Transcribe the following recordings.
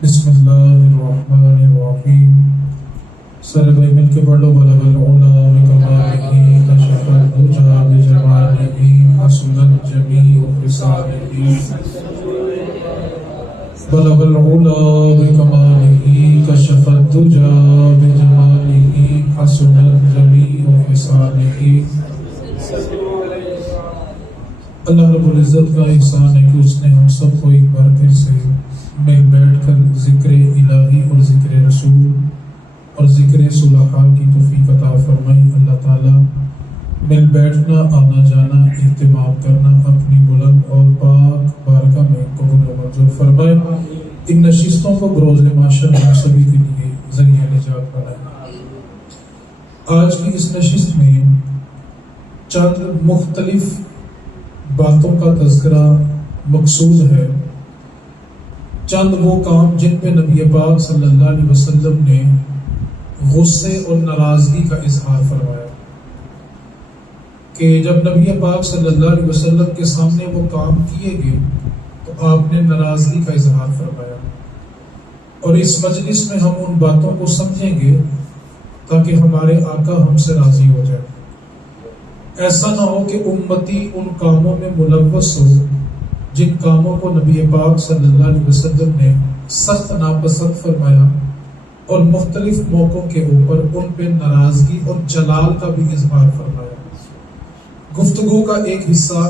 بسم اللہ الرحمن الرحیم. سر بھائی مل کے پڑھ لو. بلغ العلا بکمالہ کشف الدجی بجمالہ حسنت جمیع خصالہ. بلغ العلا بکمالہ کشف الدجی بجمالہ حسنت جمیع خصالہ. اللہ رب العزت کا احسان ہے کہ اس نے ہم سب کو ایک بار پھر سے مل بیٹھ کر ذکر الہی اور ذکر رسول اور ذکر صلحاء کی توفیق عطا فرمائی. اللہ تعالیٰ مل بیٹھنا، آنا جانا، اہتمام کرنا اپنی بلند اور پاک بارگاہ میں قبول و منظور فرمائے. ان نشستوں کو بروز معاشر ہم سبھی کے لیے ذریعہ نجات بنائے. آج کی اس نشست میں چند مختلف باتوں کا تذکرہ مقصود ہے. چند وہ کام جن پہ نبی پاک صلی اللہ علیہ وسلم نے غصے اور ناراضگی کا اظہار فرمایا کہ جب نبی پاک صلی اللہ علیہ وسلم کے سامنے وہ کام کیے گئے تو آپ نے ناراضگی کا اظہار فرمایا. اور اس مجلس میں ہم ان باتوں کو سمجھیں گے تاکہ ہمارے آقا ہم سے راضی ہو جائے. ایسا نہ ہو کہ امتی ان کاموں میں ملوث ہو جن کاموں کو نبی پاک صلی اللہ علیہ وسلم نے سخت ناپسند فرمایا اور مختلف موقعوں کے اوپر ان پہ ناراضگی اور جلال کا بھی اظہار فرمایا. گفتگو کا ایک حصہ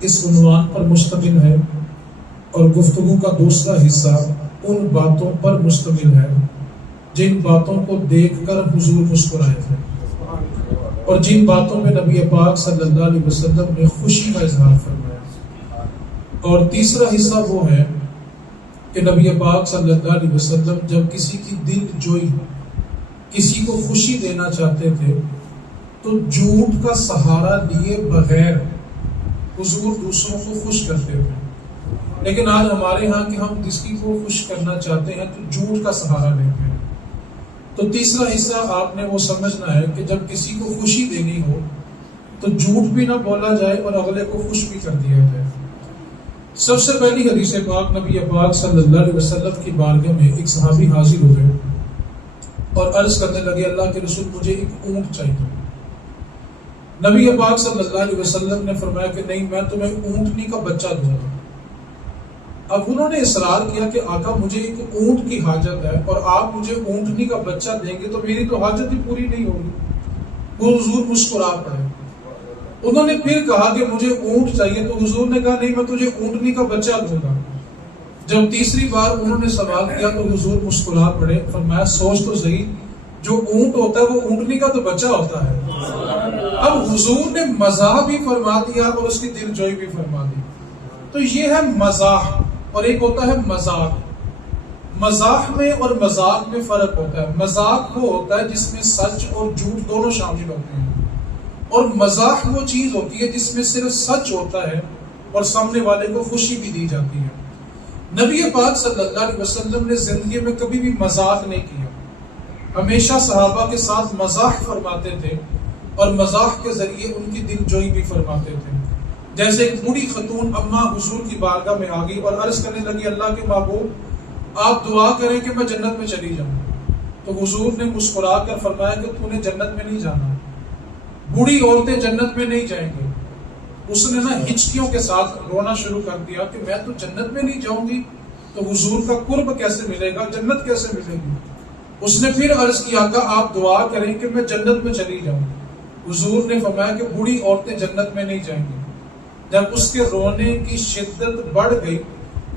اس عنوان پر مشتمل ہے اور گفتگو کا دوسرا حصہ ان باتوں پر مشتمل ہے جن باتوں کو دیکھ کر حضور مسکرائے تھے اور جن باتوں میں نبی پاک صلی اللہ علیہ وسلم نے خوشی کا اظہار فرمایا. اور تیسرا حصہ وہ ہے کہ نبی پاک صلی اللہ علیہ وسلم جب کسی کی دل جوئی، کسی کو خوشی دینا چاہتے تھے تو جھوٹ کا سہارا لیے بغیر حضور دوسروں کو خوش کرتے تھے. لیکن آج ہمارے ہاں کہ ہم کسی کو خوش کرنا چاہتے ہیں تو جھوٹ کا سہارا لیتے ہیں. تو تیسرا حصہ آپ نے وہ سمجھنا ہے کہ جب کسی کو خوشی دینی ہو تو جھوٹ بھی نہ بولا جائے اور اگلے کو خوش بھی کر دیا جائے. سب سے پہلی حدیث پاک نبی پاک صلی اللہ علیہ وسلم کی بارگاہ میں ایک صحابی حاضر ہوئے اور عرض کرنے لگے اللہ کے رسول مجھے ایک اونٹ چاہیے. نبی پاک صلی اللہ علیہ وسلم نے فرمایا کہ نہیں، میں تمہیں اونٹنی کا بچہ دوں گا. اب انہوں نے اصرار کیا کہ آقا مجھے ایک اونٹ کی حاجت ہے اور آپ مجھے اونٹنی کا بچہ دیں گے تو میری تو حاجت ہی پوری نہیں ہوگی. وہ حضور مسکرا پڑے. انہوں نے پھر کہا کہ مجھے اونٹ چاہیے تو حضور نے کہا نہیں، میں تجھے اونٹنی کا بچہ دوں گا. جب تیسری بار انہوں نے سوال کیا تو حضور مسکرا پڑے. فرمایا سوچ تو صحیح، جو اونٹ ہوتا ہے وہ اونٹنی کا تو بچہ ہوتا ہے. اب حضور نے مزاح بھی فرما دیا اور اس کی دل جوئی بھی فرما دی. تو یہ ہے مزاح اور ایک ہوتا ہے مذاق. مزاح میں اور مذاق میں فرق ہوتا ہے. مذاق وہ ہوتا ہے جس میں سچ اور جھوٹ دونوں شامل ہوتے ہیں اور مزاح وہ چیز ہوتی ہے جس میں صرف سچ ہوتا ہے اور سامنے والے کو خوشی بھی دی جاتی ہے. نبی پاک صلی اللہ علیہ وسلم نے زندگی میں کبھی بھی مذاق نہیں کیا. ہمیشہ صحابہ کے ساتھ مزاح فرماتے تھے اور مزاح کے ذریعے ان کی دل جوئی بھی فرماتے تھے. جیسے ایک بوڑھی خاتون اماں حضور کی بارگاہ میں آ گئی اور عرض کرنے لگی اللہ کے محبوب آپ دعا کریں کہ میں جنت میں چلی جاؤں. تو حضور نے مسکرا کر فرمایا کہ تو نے جنت میں نہیں جانا، بوڑھی عورتیں جنت میں نہیں جائیں گی. اس نے نا ہچکیوں کے ساتھ رونا شروع کر دیا کہ میں تو جنت میں نہیں جاؤں گی تو حضور کا قرب کیسے ملے گا، جنت کیسے ملے گی. اس نے پھر عرض کیا کہ آپ دعا کریں کہ میں جنت میں چلی جاؤں. حضور نے فرمایا کہ بوڑھی عورتیں جنت میں نہیں جائیں گی. جب اس کے رونے کی شدت بڑھ گئی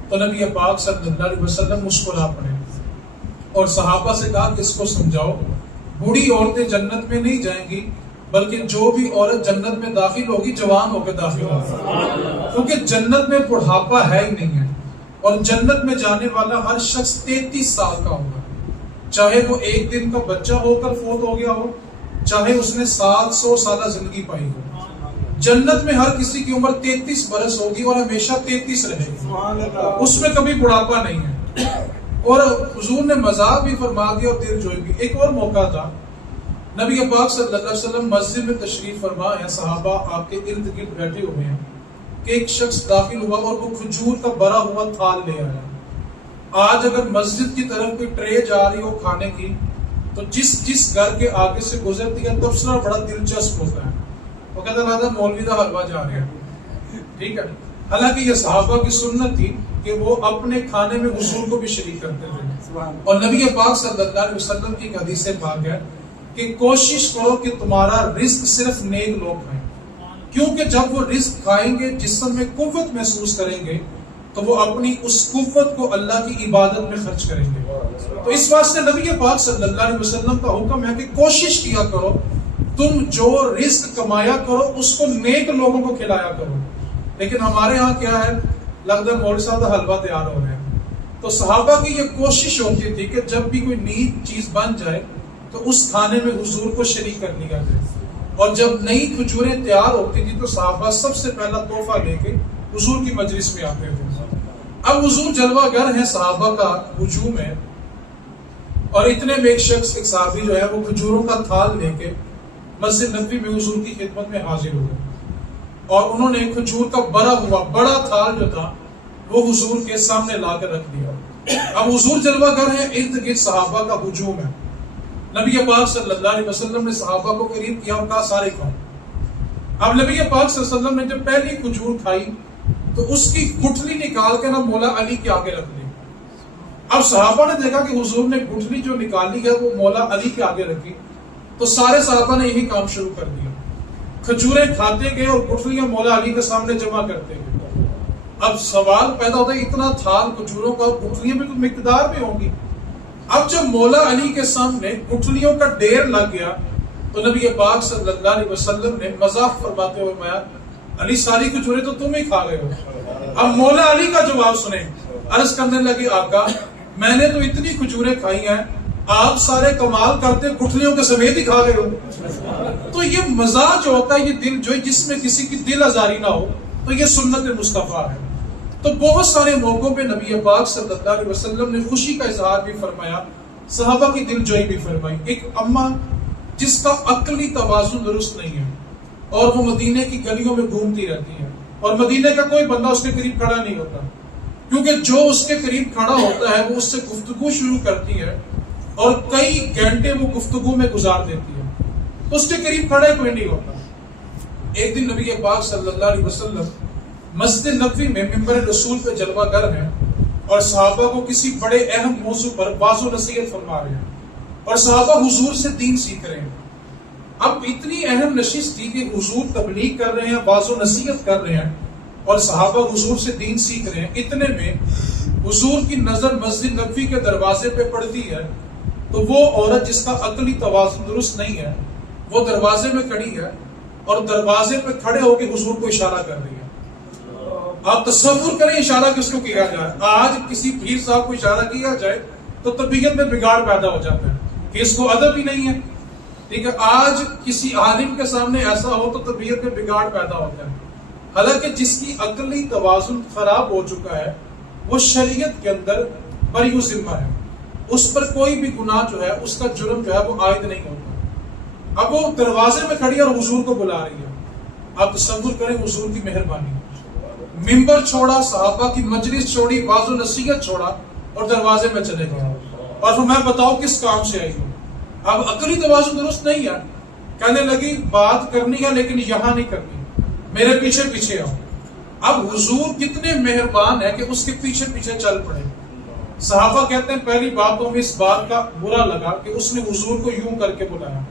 تو نبی پاک صلی اللہ علیہ وسلم مسکرا پڑے اور صحابہ سے کہا کہ اس کو سمجھاؤ بوڑھی عورتیں جنت میں نہیں جائیں گی بلکہ جو بھی عورت جنت میں داخل ہوگی جوان ہو کے داخل ہوگی، کیونکہ جنت میں بڑھاپا ہے ہی نہیں ہے. اور جنت میں جانے والا ہر شخص 33 سال کا ہوگا، چاہے وہ ایک دن کا بچہ ہو کر فوت ہو گیا ہو، چاہے اس نے 700 سالہ زندگی پائی ہو. جنت میں ہر کسی کی عمر 33 برس ہوگی اور ہمیشہ 33 رہے گی، اس میں کبھی بڑھاپا نہیں ہے. اور حضور نے مزاح بھی فرما دیا اور دل جوئی بھی. ایک اور موقع تھا، نبی پاک صلی اللہ علیہ وسلم مسجد میں تشریف فرما ہیں، صحابہ آپ کے ارد گرد بیٹھے ہوئے ہیں کہ ایک شخص داخل ہوا اور وہ کھجور کا بھرا ہوا تھال لے آیا. آج اگر مسجد کی طرف کوئی ٹرے جا رہی ہو کھانے کی تو جس گھر کے آگے سے گزرتی ہے تبصرہ بڑا دلچسپ ہوتا ہے، وہ کہتا ہے مولوی دا حلوہ جا رہے ہیں، ٹھیک ہے۔ حالانکہ یہ صحابہ کی سنت تھی کہ وہ اپنے کھانے میں حضور کو بھی شریک کرتے تھے، اور نبی پاک صلی اللہ علیہ وسلم کی ایک حدیث پاک ہے کہ کوشش کرو کہ تمہارا رزق صرف نیک لوگ کھائیں، کیونکہ جب وہ رزق کھائیں گے جسم میں قوت محسوس کریں گے تو وہ اپنی اس قوت کو اللہ کی عبادت میں خرچ کریں گے۔ تو اس واسطے نبی پاک صلی اللہ علیہ وسلم کا حکم ہے کہ کوشش کیا کرو تم جو رزق کمایا کرو اس کو نیک لوگوں کو کھلایا کرو۔ لیکن ہمارے ہاں کیا ہے، لگتا ہے مولوی صاحب کا حلوہ تیار ہو رہے ہیں۔ تو صحابہ کی یہ کوشش ہوتی تھی کہ جب بھی کوئی نیک چیز بن جائے تو اس کھانے میں حضور کو شریک کر لیا جائے، اور جب نئی کھجوریں تیار ہوتی تھی تو صحابہ سب سے پہلا تحفہ لے کے حضور کی مجلس میں آتے تھے۔ اب حضور جلوہ گر ہیں، صحابہ کا ہجوم ہے، اور اتنے میں ایک شخص، ایک صحابی جو ہے وہ کھجوروں کا تھال لے کے مسجد نبوی میں حضور کی خدمت میں حاضر ہوئے، اور انہوں نے کھجور کا بڑا ہوا بڑا تھال جو تھا وہ حضور کے سامنے لا کر رکھ دیا۔ اب حضور جلوہ گر ہیں، ارد گرد صحابہ کا ہجوم ہے۔ نبی پاک صلی اللہ علیہ وسلم نے صحابہ کو قریب کیا اور کہا سارے کھاؤ۔ اب نبی پاک صلی اللہ علیہ وسلم نے جب پہلی کھجور کھائی تو اس کی گٹھلی نکال کے نا مولا علی کے آگے رکھ دی۔ اب صحابہ نے دیکھا کہ حضور نے گٹھلی جو نکالی ہے وہ مولا علی کے آگے رکھی، تو سارے صحابہ نے یہی کام شروع کر دیا، کھجوریں کھاتے گئے اور گٹھلیاں مولا علی کے سامنے جمع کرتے گئے۔ اب سوال پیدا ہوتا ہے، اتنا تھال کھجوروں کا، گٹھلیاں بھی تو مقدار میں ہوں گی۔ اب جب مولا علی کے سامنے گٹھلیوں کا ڈھیر لگ گیا تو نبی پاک صلی اللہ علیہ وسلم نے مذاق فرماتے ہوئے فرمایا، علی ساری کھجوریں تو تم ہی کھا گئے ہو۔ اب مولا علی کا جواب سنیں، عرض کرنے لگے آقا میں نے تو اتنی کھجوریں کھائی ہیں، آپ سارے کمال کرتے گٹھلیوں کے سمیت ہی کھا گئے ہو۔ تو یہ مزاج جو ہوتا ہے، یہ دل جو جس میں کسی کی دل آزاری نہ ہو، تو یہ سنت مصطفیٰ ہے۔ تو بہت سارے موقعوں پہ نبی پاک صلی اللہ علیہ وسلم نے خوشی کا اظہار بھی فرمایا، صحابہ کی دل جوئی بھی فرمائی۔ ایک اماں جس کا عقلی توازن درست نہیں ہے اور وہ مدینے کی گلیوں میں گھومتی رہتی ہے، اور مدینے کا کوئی بندہ اس کے قریب کھڑا نہیں ہوتا، کیونکہ جو اس کے قریب کھڑا ہوتا ہے وہ اس سے گفتگو شروع کرتی ہے اور کئی گھنٹے وہ گفتگو میں گزار دیتی ہے، تو اس کے قریب کھڑا ہی کوئی نہیں ہوتا۔ ایک دن نبی پاک صلی اللہ علیہ وسلم مسجد نبوی میں ممبر رسول پہ جلوہ گر ہیں، اور صحابہ کو کسی بڑے اہم موضوع پر واضح و نصیحت فرما رہے ہیں، اور صحابہ حضور سے دین سیکھ رہے ہیں۔ اب اتنی اہم نشست تھی کہ حضور تبلیغ کر رہے ہیں، واضح و نصیحت کر رہے ہیں، اور صحابہ حضور سے دین سیکھ رہے ہیں۔ اتنے میں حضور کی نظر مسجد نبوی کے دروازے پہ پڑتی ہے، تو وہ عورت جس کا عقلی توازن درست نہیں ہے وہ دروازے میں کھڑی ہے، اور دروازے پہ کھڑے ہو کے حضور کو اشارہ کر رہی ہے۔ آپ تصور کریں اشارہ کس کو کیا جائے۔ آج کسی پیر صاحب کو اشارہ کیا جائے تو طبیعت میں بگاڑ پیدا ہو جاتا ہے کہ اس کو ادب ہی نہیں ہے، ٹھیک ہے۔ آج کسی عالم کے سامنے ایسا ہو تو طبیعت میں بگاڑ پیدا ہوتا ہے۔ حالانکہ جس کی عقلی توازن خراب ہو چکا ہے وہ شریعت کے اندر بری ذمہ ہے، اس پر کوئی بھی گناہ جو ہے، اس کا جرم جو ہے وہ عائد نہیں ہوتا۔ اب وہ دروازے میں کھڑی اور حضور کو بلا رہی ہے۔ آپ تصور کریں حضور کی مہربانی، ممبر چھوڑا، صحابہ کی مجلس چھوڑی، واضح نصیحت چھوڑا، اور دروازے میں چلے گئے، اور پھر میں بتاؤ کس کام سے آئی ہوں۔ اب عقلی توازن درست نہیں ہے، کہنے لگی بات کرنی ہے لیکن یہاں نہیں کرنی، میرے پیچھے پیچھے آؤ۔ اب حضور کتنے مہربان ہے کہ اس کے پیچھے پیچھے چل پڑے۔ صحابہ کہتے ہیں پہلی بات ہمیں اس بات کا برا لگا کہ اس نے حضور کو یوں کر کے بلایا،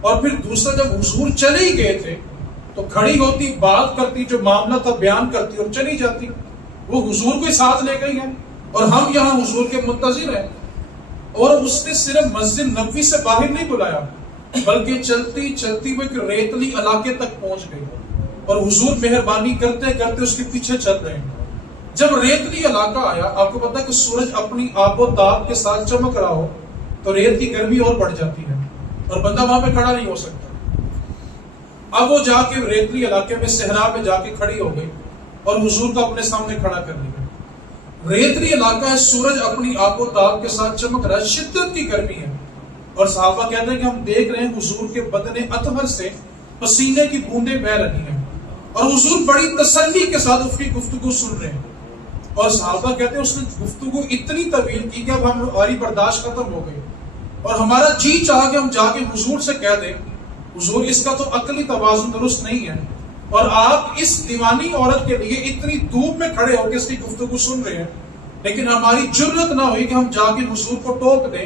اور پھر دوسرا جب حضور چلے ہی گئے تھے تو کھڑی ہوتی، بات کرتی، جو معاملہ تھا بیان کرتی اور چلی جاتی۔ وہ حضور کو ساتھ لے گئی ہیں اور ہم یہاں حضور کے منتظر ہیں، اور اس نے صرف مسجد نبوی سے باہر نہیں بلایا بلکہ چلتی چلتی وہ ایک ریتلی علاقے تک پہنچ گئی، اور حضور مہربانی کرتے کرتے اس کے پیچھے چل رہے ہیں۔ جب ریتلی علاقہ آیا، آپ کو پتا ہے کہ سورج اپنی آب و تاب کے ساتھ چمک رہا ہو تو ریت کی گرمی اور بڑھ جاتی ہے اور بندہ وہاں پہ کھڑا نہیں ہو سکتا۔ اب وہ جا کے ریتلی علاقے میں صحرا میں جا کے کھڑی ہو گئی اور حضور کو اپنے سامنے کھڑا کر لیا۔ ریتلی علاقہ ہے، سورج اپنی آب و تاب کے ساتھ چمک رہا ہے، شدت کی گرمی ہے، اور صحابہ کہتے ہیں کہ ہم دیکھ رہے ہیں حضور کے بدن اطہر سے پسینے کی بوندیں بہ رہی ہیں، اور حضور بڑی تسلی کے ساتھ اس کی گفتگو سن رہے ہیں۔ اور صحابہ کہتے ہیں اس نے گفتگو اتنی طویل کی کہ اب ہماری برداشت ختم ہو گئی اور ہمارا جی چاہا کہ ہم جا کے حضور سے کہہ دیں حضور اس کا تو عقلی توازن درست نہیں ہے اور آپ اس دیوانی عورت کے لیے اتنی دھوپ میں کھڑے ہو کے اس کی گفتگو سن رہے ہیں، لیکن ہماری جرت نہ ہوئی کہ ہم جا کے حضور کو ٹوک دیں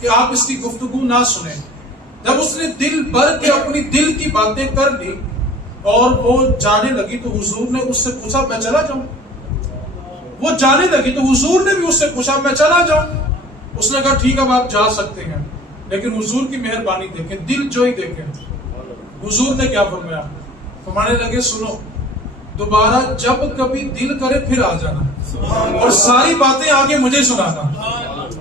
کہ آپ اس کی گفتگو نہ سنیں۔ جب اس نے دل بھر کے اپنی دل کی باتیں کر لی اور وہ جانے لگی تو حضور نے اس سے پوچھا میں چلا جاؤں؟ وہ جانے لگی تو حضور نے بھی اس سے پوچھا میں چلا جاؤں؟ اس نے کہا ٹھیک اب آپ جا سکتے ہیں، لیکن حضور کی مہربانی دیکھیں، دل جوئی دیکھیں۔ حضور نے کیا فرمایا؟ فرمانے لگے سنو، دوبارہ جب کبھی دل کرے پھر آ جانا اور ساری باتیں آگے مجھے سنانا۔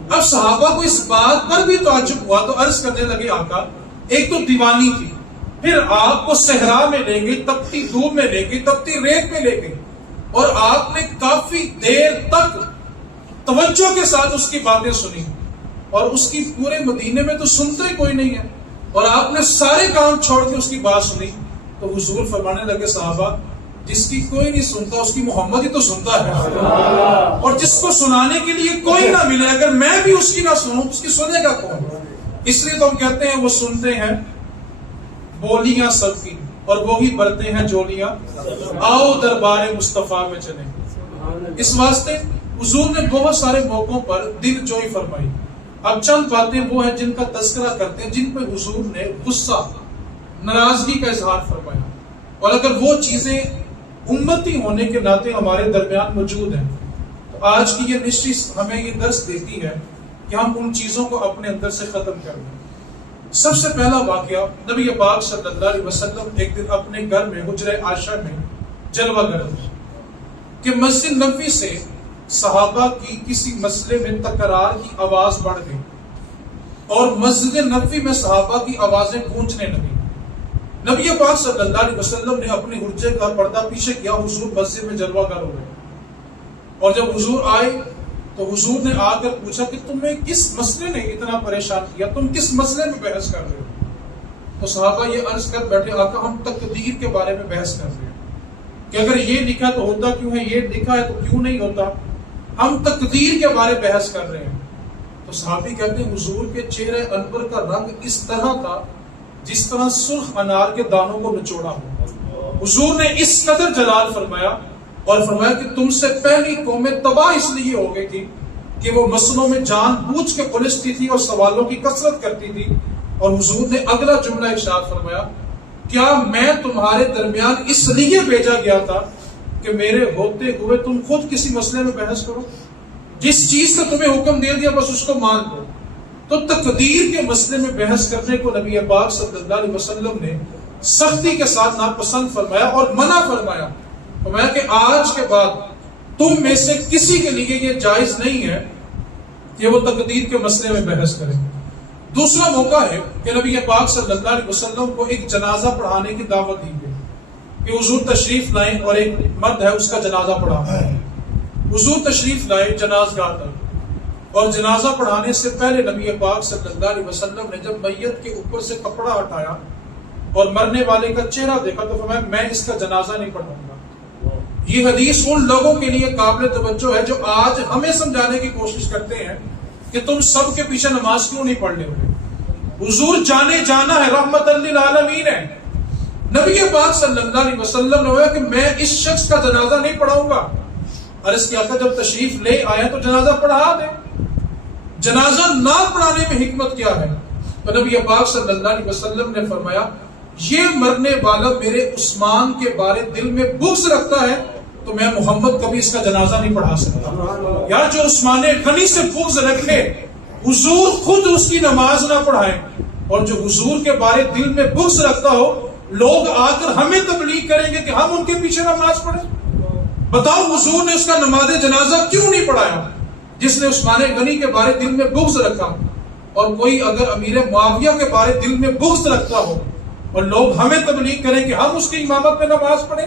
اب صحابہ کو اس بات پر بھی تعجب ہوا تو عرض کرنے لگے آقا ایک تو دیوانی تھی، پھر آپ کو صحرا میں لے گئی، تپتی دھوپ میں لے گئی، تپتی ریت میں لے گئی اور آپ نے کافی دیر تک توجہ کے ساتھ اس کی باتیں سنی اور اس کی پورے مدینے میں تو سنتا ہی کوئی نہیں ہے اور آپ نے سارے کام چھوڑ کے اس کی بات سنی۔ تو حضور فرمانے لگے صحابہ جس کی کوئی نہیں سنتا اس کی محمد ہی تو سنتا ہے، اور جس کو سنانے کے لیے کوئی نہ ملے اگر میں بھی اس کی نہ سنوں اس کی سنے گا کون؟ اس لیے تو ہم کہتے ہیں وہ سنتے ہیں بولیاں سب کی اور وہی بھرتے ہیں جولیاں، آؤ دربار مصطفیٰ میں چلیں۔ اس واسطے حضور نے بہت سارے موقعوں پر دل جوئی فرمائی۔ اب چند باتیں وہ ہیں جن کا تذکرہ کرتے ہیں جن پہ حضور نے غصہ ناراضگی کا اظہار فرمایا، اور اگر وہ چیزیں امتی ہونے کے ناطے ہمارے درمیان موجود ہیں تو آج کی یہ نشست ہمیں یہ درس دیتی ہے کہ ہم ان چیزوں کو اپنے اندر سے ختم کر دیں۔ سب سے پہلا واقعہ نبی پاک صلی اللہ علیہ وسلم ایک دن اپنے گھر میں حجرہ عائشہ میں جلوہ گر تھے کہ مسجد نبوی سے صحابہ کی کسی مسئلے میں تکرار کی آواز بڑھ گئی اور مسجد نبوی میں صحابہ کی آوازیں گونجنے لگی۔ نبی پاک صلی اللہ علیہ وسلم نے اپنے حجرے کا پردہ پیچھے کیا، حضور مسجد میں جلوہ گر ہو گئے اور جب حضور آئے تو حضور نے آ کر پوچھا کہ تمہیں کس مسئلے نے اتنا پریشان کیا، تم کس مسئلے میں بحث کر رہے ہو؟ تو صحابہ یہ عرض کر بیٹھے آقا ہم تقدیر کے بارے میں بحث کر رہے ہیں کہ اگر یہ لکھا تو ہوتا کیوں ہے، یہ لکھا ہے تو کیوں نہیں ہوتا، ہم تقدیر کے بارے میں بحث کر رہے ہیں۔ تو صحابی کہتے ہیں حضور کے چہرے انور کا رنگ اس طرح تھا جس طرح سرخ انار کے دانوں کو نچوڑا ہو۔ حضور نے اس قدر جلال فرمایا اور فرمایا کہ تم سے پہلی قومیں تباہ اس لیے ہو گئی تھی کہ وہ مسئلوں میں جان بوجھ کے الجھتی تھی اور سوالوں کی کثرت کرتی تھی، اور حضور نے اگلا جملہ ارشاد فرمایا کیا میں تمہارے درمیان اس لیے بھیجا گیا تھا کہ میرے ہوتے ہوئے تم خود کسی مسئلے میں بحث کرو؟ جس چیز کا تمہیں حکم دے دیا بس اس کو مان لو۔ تو تقدیر کے مسئلے میں بحث کرنے کو نبی پاک صلی اللہ علیہ وسلم نے سختی کے ساتھ ناپسند فرمایا اور منع فرمایا، فرمایا کہ آج کے بعد تم میں سے کسی کے لیے یہ جائز نہیں ہے کہ وہ تقدیر کے مسئلے میں بحث کرے۔ دوسرا موقع ہے کہ نبی پاک صلی اللہ علیہ وسلم کو ایک جنازہ پڑھانے کی دعوت دی گئی کہ حضور تشریف لائیں اور ایک مرد ہے اس کا جنازہ پڑھانا ہے۔ حضور تشریف لائے جناز گاہ تک اور جنازہ پڑھانے سے پہلے نبی پاک صلی اللہ علیہ وسلم نے جب میت کے اوپر سے کپڑا ہٹایا اور مرنے والے کا چہرہ دیکھا تو فرمایا میں اس کا جنازہ نہیں پڑھاؤں گا۔ یہ حدیث ان لوگوں کے لیے قابل توجہ ہے جو آج ہمیں سمجھانے کی کوشش کرتے ہیں کہ تم سب کے پیچھے نماز کیوں نہیں پڑھ رہے ہو۔ حضور جانے جانا ہے، رحمت للعالمین ہے۔ نبی پاک صلی اللہ علیہ وسلم نے کہا کہ میں اس شخص کا جنازہ نہیں پڑھاؤں گا۔ عرض کیا تھا جب تشریف لے آئے تو جنازہ پڑھا دیں، جنازہ نہ پڑھانے میں حکمت کیا ہے؟ تو نبی پاک صلی اللہ علیہ وسلم نے فرمایا یہ مرنے والا میرے عثمان کے بارے دل میں بغض رکھتا ہے تو میں محمد کبھی اس کا جنازہ نہیں پڑھا سکتا۔ یا جو عثمان غنی سے بغض رکھے حضور خود اس کی نماز نہ پڑھائے، اور جو حضور کے بارے دل میں بغض رکھتا ہو لوگ آ کر ہمیں تبلیغ کریں گے کہ ہم ان کے پیچھے نماز پڑھیں۔ بتاؤ حضور نے اس کا نماز جنازہ کیوں نہیں پڑھایا؟ جس نے عثمان غنی کے بارے دل میں بغض رکھا، اور کوئی اگر امیر معاویہ کے بارے دل میں بغض رکھتا ہو اور لوگ ہمیں تبلیغ کریں کہ ہم اس کی امامت میں نماز پڑھیں،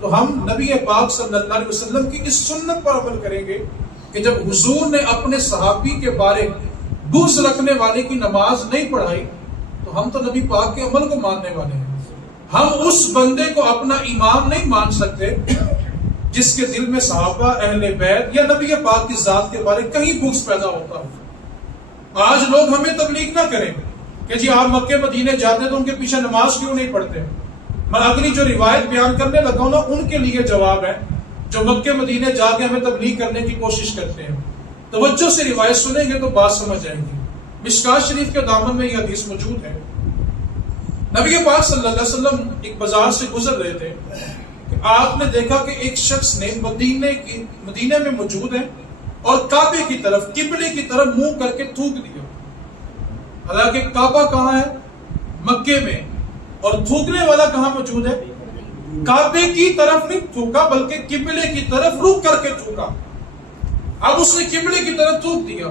تو ہم نبی پاک صلی اللہ علیہ وسلم کی اس سنت پر عمل کریں گے کہ جب حضور نے اپنے صحابی کے بارے بغض رکھنے والے کی نماز نہیں پڑھائی تو ہم تو نبی پاک کے عمل کو ماننے والے ہیں۔ ہم اس بندے کو اپنا امام نہیں مان سکتے جس کے دل میں صحابہ، اہل بیت یا نبی پاک کی ذات کے بارے کہیں بغض پیدا ہوتا ہو۔ آج لوگ ہمیں تبلیغ نہ کریں کہ جی آپ مکے مدینے جاتے تو ان کے پیچھے نماز کیوں نہیں پڑھتے۔ میں اگلی جو روایت بیان کرنے لگا ہوں نا، ان کے لیے جواب ہے جو مکے مدینے جا کے ہمیں تبلیغ کرنے کی کوشش کرتے ہیں۔ توجہ سے روایت سنیں گے تو بات سمجھ آئے گی۔ مشکات شریف کے دامن میں یہ حدیث موجود ہے، نبی پاک صلی اللہ علیہ وسلم ایک بازار سے گزر رہے تھے کہ آپ نے دیکھا کہ ایک شخص نے مدینے میں موجود ہے اور کعبے کی طرف، قبلے کی طرف منہ کر کے تھوک دیا۔ حالانکہ کعبہ کہاں ہے؟ مکے میں، اور تھوکنے والا کہاں موجود ہے؟ کعبے کی طرف نہیں تھوکا بلکہ قبلے کی طرف رخ کر کے تھوکا۔ اب اس نے قبلے کی طرف تھوک دیا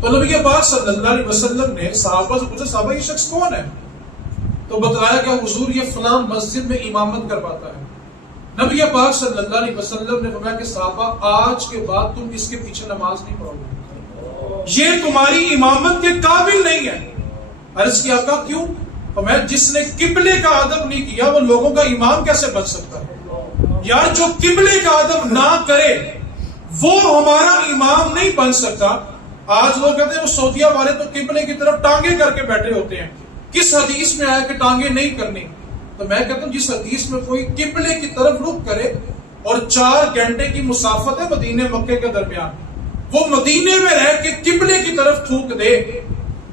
تو نبی پاک صلی اللہ علیہ وسلم نے صحابہ سے پوچھا، صحابہ یہ شخص کون ہے؟ تو بتلایا کہ حضور یہ فلاں مسجد میں امامت کرواتا ہے۔ نبی پاک صلی اللہ علیہ وسلم نے فرمایا کہ صحابہ آج کے بعد تم اس کے پیچھے نماز نہیں پڑھو گے، یہ تمہاری امامت کے قابل نہیں ہے۔ عرض کیا آقا کیوں؟ فرمایا جس نے قبلے کا ادب نہیں کیا وہ لوگوں کا امام کیسے بن سکتا ہے؟ یار جو قبلے کا ادب نہ کرے وہ ہمارا امام نہیں بن سکتا۔ آج لوگ کہتے ہیں وہ سعودیہ والے تو قبلے کی طرف ٹانگیں کر کے بیٹھے ہوتے ہیں، کس حدیث میں آیا کہ ٹانگیں نہیں کرنی؟ تو میں کہتا ہوں جس حدیث میں کوئی قبلے کی طرف رخ کرے اور 4 گھنٹے کی مسافت ہے مدینے مکے کے درمیان، وہ مدینے میں رہ کے قبلے کی طرف تھوک دے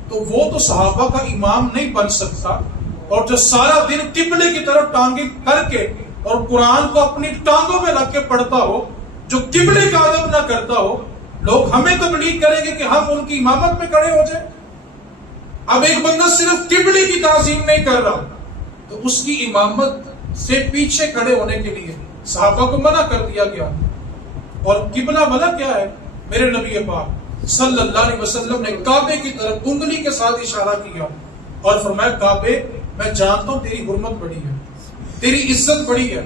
تو وہ تو صحابہ کا امام نہیں بن سکتا۔ اور جو سارا دن قبلے کی طرف ٹانگیں کر کے اور قرآن کو اپنی ٹانگوں میں رکھ کے پڑھتا ہو، جو قبلے کا ادب نہ کرتا ہو، لوگ ہمیں تبلیغ کریں گے کہ ہم ان کی امامت میں کھڑے ہو جائیں۔ اب ایک بندہ صرف قبلے کی تعظیم نہیں کر رہا تو اس کی امامت سے پیچھے کھڑے ہونے کے لیے صحابہ کو منع کر دیا گیا۔ اور قبلہ منع کیا ہے؟ میرے نبی پاک صلی اللہ علیہ وسلم نے کعبے کی طرف انگلی کے ساتھ اشارہ کیا اور فرمایا کعبے میں جانتا ہوں تیری حرمت بڑی ہے، تیری عزت بڑی ہے،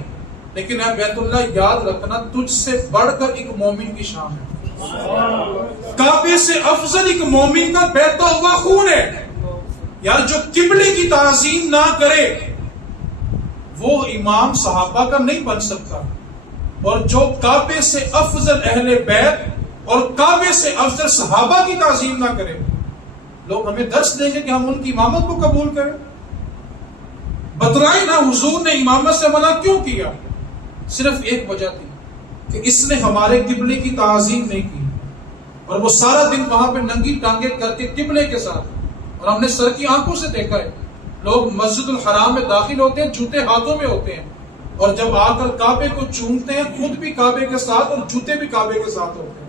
لیکن اے بیت اللہ یاد رکھنا تجھ سے بڑھ کر ایک مومن کی شان ہے۔ کعبے سے افضل ایک مومن کا بہتا ہوا خون ہے۔ یار جو قبلے کی تعظیم نہ کرے وہ امام صحابہ کا نہیں بن سکتا، اور جو کعبے سے افضل اہل بیت اور کعبے سے افضل صحابہ کی تعظیم نہ کرے، لوگ ہمیں درس دیں گے کہ ہم ان کی امامت کو قبول کریں۔ بتلائیں نا حضور نے امامت سے منع کیوں کیا؟ صرف ایک وجہ تھی کہ اس نے ہمارے قبلے کی تعظیم نہیں کی، اور وہ سارا دن وہاں پہ ننگی ٹانگیں کر کے قبلے کے ساتھ، اور ہم نے سر کی آنکھوں سے دیکھا ہے لوگ مسجد الحرام میں داخل ہوتے ہیں جوتے ہاتھوں میں ہوتے ہیں، اور جب آ کر کعبے کو چومتے ہیں خود بھی کعبے کے ساتھ اور جوتے بھی کعبے کے ساتھ ہوتے ہیں۔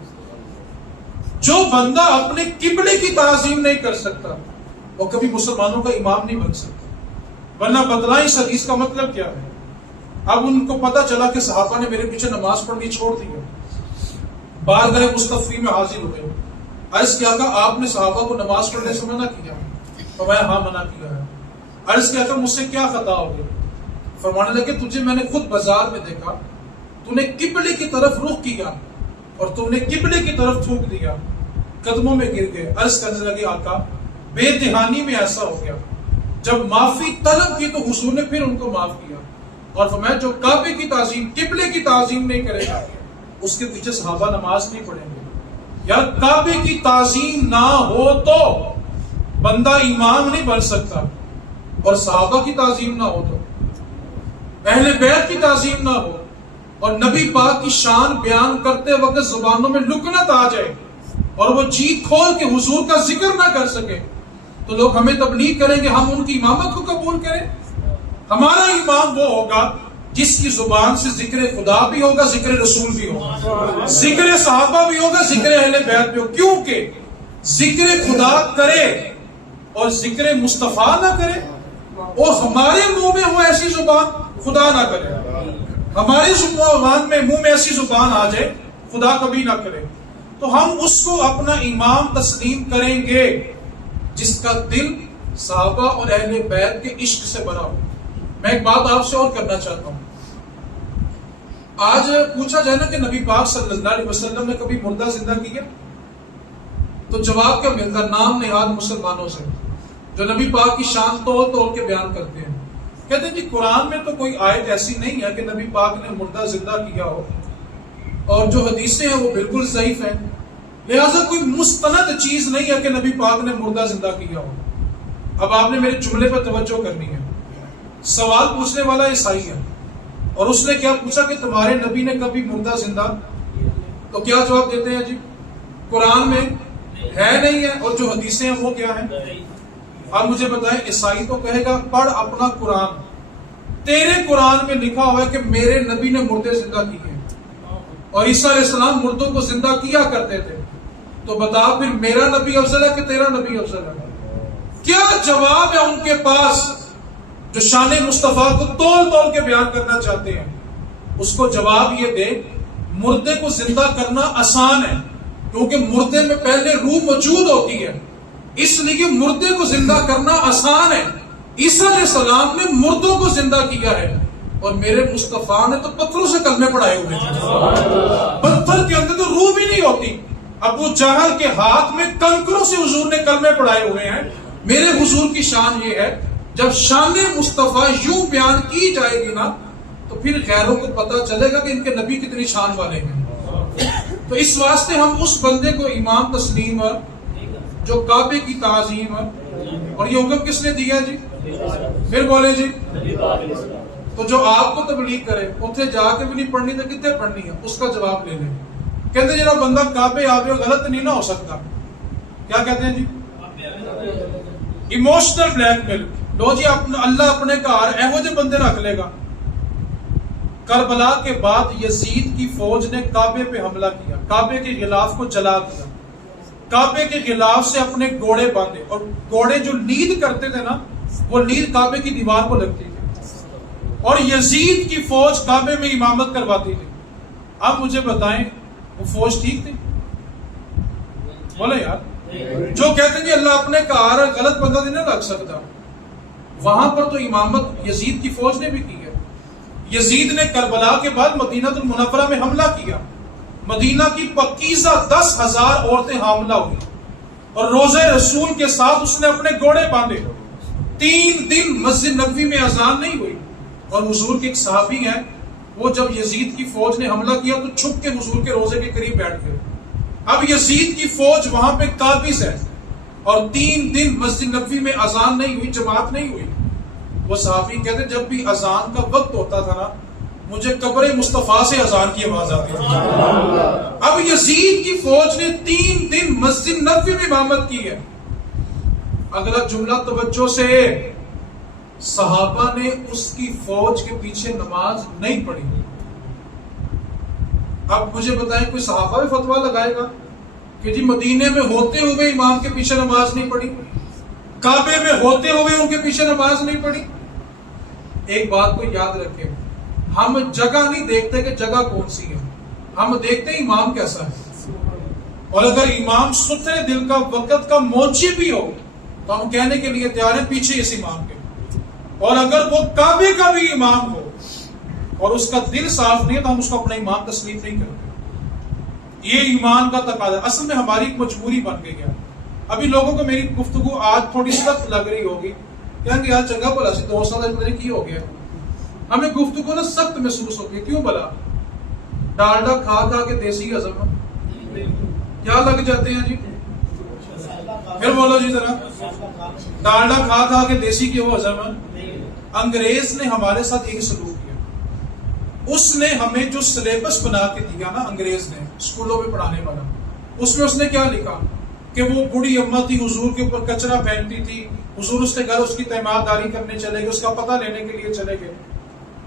جو بندہ اپنے قبلے کی تعظیم نہیں کر سکتا وہ کبھی مسلمانوں کا امام نہیں بن سکتا۔ ورنہ بتلائیں اس حدیث کا مطلب کیا ہے؟ اب ان کو پتا چلا کہ صحابہ نے میرے پیچھے نماز پڑھنی چھوڑ دی ہے، بارگاہ مصطفی میں حاضر ہوئے۔ عرض کیا کہ آپ نے صحابہ کو نماز پڑھنے سے منع کیا؟ فرمایا ہاں منع کیا ہے۔ عرض کیا کہ مجھ سے کیا خطا ہو گئی؟ فرمانے لگے تجھے میں نے خود بازار میں دیکھا، تو نے قبلے کی طرف رخ کیا اور تم نے قبلے کی طرف تھوک دیا، قدموں میں گر گئے۔ عرض کرنے لگے آقا بے دہانی میں ایسا ہو گیا، جب معافی طلب کی تو حضور نے پھر ان کو معاف کیا، اور فرمایا جو کعبے کی تعظیم قبلے کی تعظیم نہیں کرے گا اس کے پیچھے صحابہ نماز نہیں پڑھیں گے۔ یار کعبے کی تعظیم نہ ہو تو بندہ امام نہیں بن سکتا، اور صحابہ کی تعظیم نہ ہو تو اہل بیت کی تعظیم نہ ہو، اور نبی پاک کی شان بیان کرتے وقت زبانوں میں لکنت آ جائے اور وہ جی کھول کے حضور کا ذکر نہ کر سکے تو لوگ ہمیں تبلیغ کریں گے ہم ان کی امامت کو قبول کریں۔ ہمارا امام وہ ہوگا جس کی زبان سے ذکر خدا بھی ہوگا، ذکر رسول بھی ہوگا، ذکر صحابہ بھی ہوگا، ذکر اہل بیت بھی ہوگا، کیونکہ ذکر خدا کرے اور ذکر مصطفیٰ نہ کرے، اور ہمارے منہ میں وہ ایسی زبان خدا نہ کرے، ہمارے زبان میں منہ میں ایسی زبان آ جائے خدا کبھی نہ کرے، تو ہم اس کو اپنا امام تسلیم کریں گے جس کا دل صحابہ اور اہل بیت کے عشق سے بھرا ہو۔ میں ایک بات آپ سے اور کرنا چاہتا ہوں، آج پوچھا جائے نا کہ نبی پاک صلی اللہ علیہ وسلم نے کبھی مردہ زندہ کیا، تو جواب کیا ملتا؟ نام نہاد مسلمانوں سے جو نبی پاک کی شان توڑ توڑ کے بیان کرتے ہیں، کہتے ہیں جی قرآن میں تو کوئی آیت ایسی نہیں ہے کہ نبی پاک نے مردہ زندہ کیا ہو، اور جو حدیثیں ہیں وہ بالکل ضعیف ہیں، لہٰذا کوئی مستند چیز نہیں ہے کہ نبی پاک نے مردہ زندہ کیا ہو۔ اب آپ نے میرے جملے پر توجہ کرنی ہے۔ سوال پوچھنے والا عیسائی ہے اور اس نے کیا پوچھا کہ تمہارے نبی نے کبھی مردہ زندہ، تو کیا جواب دیتے ہیں جی؟ قرآن میں ہے نہیں ہے، اور جو حدیثیں ہیں وہ کیا ہیں؟ اب مجھے بتائیں، عیسائی تو کہے گا پڑھ اپنا قرآن، تیرے قرآن میں لکھا ہوا ہے کہ میرے نبی نے مردے زندہ کیے اور عیسیٰ علیہ السلام مردوں کو زندہ کیا کرتے تھے، تو بتا پھر میرا نبی افضل ہے کہ تیرا نبی افضل ہے؟ کیا جواب ہے ان کے پاس جو شان مصطفیٰ کو تول تول کے بیان کرنا چاہتے ہیں؟ اس کو جواب یہ دے، مردے کو زندہ کرنا آسان ہے کیونکہ مردے میں پہلے روح موجود ہوتی ہے، اس لیے مردے کو زندہ کرنا آسان ہے۔ عیسیٰ علیہ السلام نے مردوں کو زندہ کیا ہے اور میرے مصطفیٰ نے تو پتھروں سے کلمے پڑھائے ہوئے ہیں، پتھر کے اندر تو روح بھی نہیں ہوتی۔ ابو جہل کے ہاتھ میں کنکروں سے حضور نے کلمے پڑھائے ہوئے ہیں۔ میرے حضور کی شان یہ ہے، جب شان مصطفیٰ یوں بیان کی جائے گی نا تو پھر غیروں کو پتہ چلے گا کہ ان کے نبی کتنی شان والے ہیں۔ تو اس واسطے ہم اس بندے کو امام تسلیم جو کعبے کی تعظیم، اور یہ حکم کس نے دیا جی؟ پھر بولے جی، تو جو آپ کو تبلیغ کرے اتنے جا کے بھی نہیں پڑھنی تو کتنے پڑھنی ہے، اس کا جواب لے لیں۔ کہتے جناب بندہ کعبے آوے غلط نہیں نہ ہو سکتا، کیا کہتے ہیں جی؟ ایموشنل بلیک میل۔ لو جی اللہ اپنے گھر ایہو جے بندے رکھ لے گا۔ کربلا کے بعد یزید کی فوج نے کعبے پہ حملہ کیا، کعبے کے غلاف کو جلا دیا، کعبے کے غلاف سے اپنے گھوڑے باندھے، اور گھوڑے جو لید کرتے تھے نا وہ لید کعبے کی دیوار کو لگتی تھی، اور یزید کی فوج کعبے میں امامت کرواتی تھی۔ اب مجھے بتائیں وہ فوج ٹھیک تھی؟ بولے یار، جو کہتے ہیں کہ اللہ اپنے گھر غلط بندہ نہیں رکھ سکتا، وہاں پر تو امامت یزید کی فوج نے بھی کی ہے۔ یزید نے کربلا کے بعد مدینہ المنورہ میں حملہ کیا، مدینہ کی پکیزہ 10,000 عورتیں حاملہ ہوئی، اور روزہ رسول کے ساتھ اس نے اپنے گھوڑے باندھے۔ 3 دن مسجد نبوی میں اذان نہیں ہوئی، اور حضور کے ایک صحابی ہیں، وہ جب یزید کی فوج نے حملہ کیا تو چھپ کے حضور کے روزے کے قریب بیٹھ گئے۔ اب یزید کی فوج وہاں پہ قابض ہے، اور 3 دن مسجد نبوی میں اذان نہیں ہوئی، جماعت نہیں ہوئی۔ وہ صحابی کہتے جب بھی اذان کا وقت ہوتا تھا نا مجھے قبر مصطفیٰ سے اذان کی آواز آتی تھی۔ اب یزید کی فوج نے 3 دن مسجد نبوی میں امامت کی ہے۔ اگلا جملہ توجہ سے، صحابہ نے اس کی فوج کے پیچھے نماز نہیں پڑھی۔ اب مجھے بتائیں کوئی صحابہ بھی فتویٰ لگائے گا کہ جی مدینے میں ہوتے ہوئے امام کے پیچھے نماز نہیں پڑھی، کعبے میں ہوتے ہوئے ان کے پیچھے نماز نہیں پڑھی؟ ایک بات کو یاد رکھیں، ہم جگہ نہیں دیکھتے کہ جگہ کون سی ہے، ہم دیکھتے ہیں امام کیسا ہے، اور اگر امام ستھرے دل کا وقت کا موچی بھی ہو تو ہم کہنے کے لیے تیار ہیں پیچھے اس امام کے، اور اگر وہ کعبے کا بھی امام ہو اور اس کا دل صاف نہیں ہے تو ہم اس کو اپنا امام تسلیم نہیں کرتے۔ یہ ایمان کا تقاضا اصل میں ہماری ایک مجبوری بن گئی ہے۔ ابھی لوگوں کو میری گفتگو آج تھوڑی سخت لگ رہی ہوگی، کہیں گے یار چنگا بھلا سی 2 سال پتہ نہیں کی ہو گیا، ہمیں گفتگو نا سخت محسوس ہوتی ہے۔ کیوں بھلا؟ ڈالڈا کھا کھا کے دیسی ہضم کیا لگ جاتے ہیں جی؟ پھر بولو جی ذرا، ڈالڈا کھا کھا کے دیسی کی وہ ہضم ہے۔ انگریز نے ہمارے ساتھ یہی سلوک کیا، اس نے ہمیں جو سلیبس بنا کے دیا نا انگریز نے اسکولوں میں پڑھانے والا، اس میں اس نے کیا لکھا کہ وہ بوڑھی اماں تھی حضور کے اوپر کچرا پھینکتی تھی، حضور اس کے گھر اس کی تیمارداری کرنے چلے گئے، اس کا پتہ لینے کے لیے چلے گئے،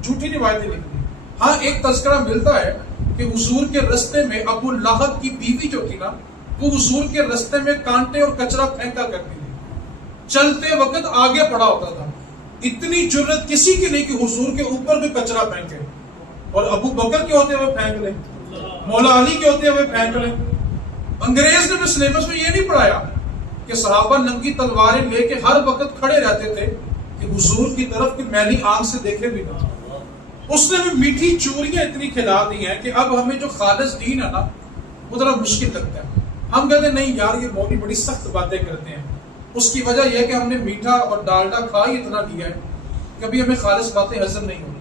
جھوٹی روایتیں لکھ دی۔ ہاں ایک تذکرہ ملتا ہے کہ حضور کے رستے میں ابو لہب کی بیوی جو تھی نا وہ حضور کے رستے میں کانٹے اور کچرا پھینکا کرتی تھی، چلتے وقت آگے پڑا ہوتا تھا۔ اتنی جرت کسی کی نہیں کہ حضور کے اوپر بھی کچرا پھینکے، اور ابو بکر کے ہوتے ہوئے پھینک لے، مولا علی کے ہوتے ہوئے پھینک لے۔ انگریز نے سلیبس میں یہ نہیں پڑھایا کہ صحابہ ننگی تلواریں لے کے ہر وقت کھڑے رہتے تھے کہ حضور کی طرف کوئی میلی آنکھ سے دیکھے بھی نہ۔ اس نے بھی میٹھی چوریاں اتنی کھلا دی ہیں کہ اب ہمیں جو خالص دین ہے نا وہ ذرا مشکل لگتا ہے۔ ہم کہتے ہیں نہیں یار یہ مولوی بڑی سخت باتیں کرتے ہیں، اس کی وجہ یہ ہے کہ ہم نے میٹھا اور ڈالڈا کھا ہی اتنا لیا ہے کبھی ہمیں خالص باتیں ہضم نہیں ہوتی۔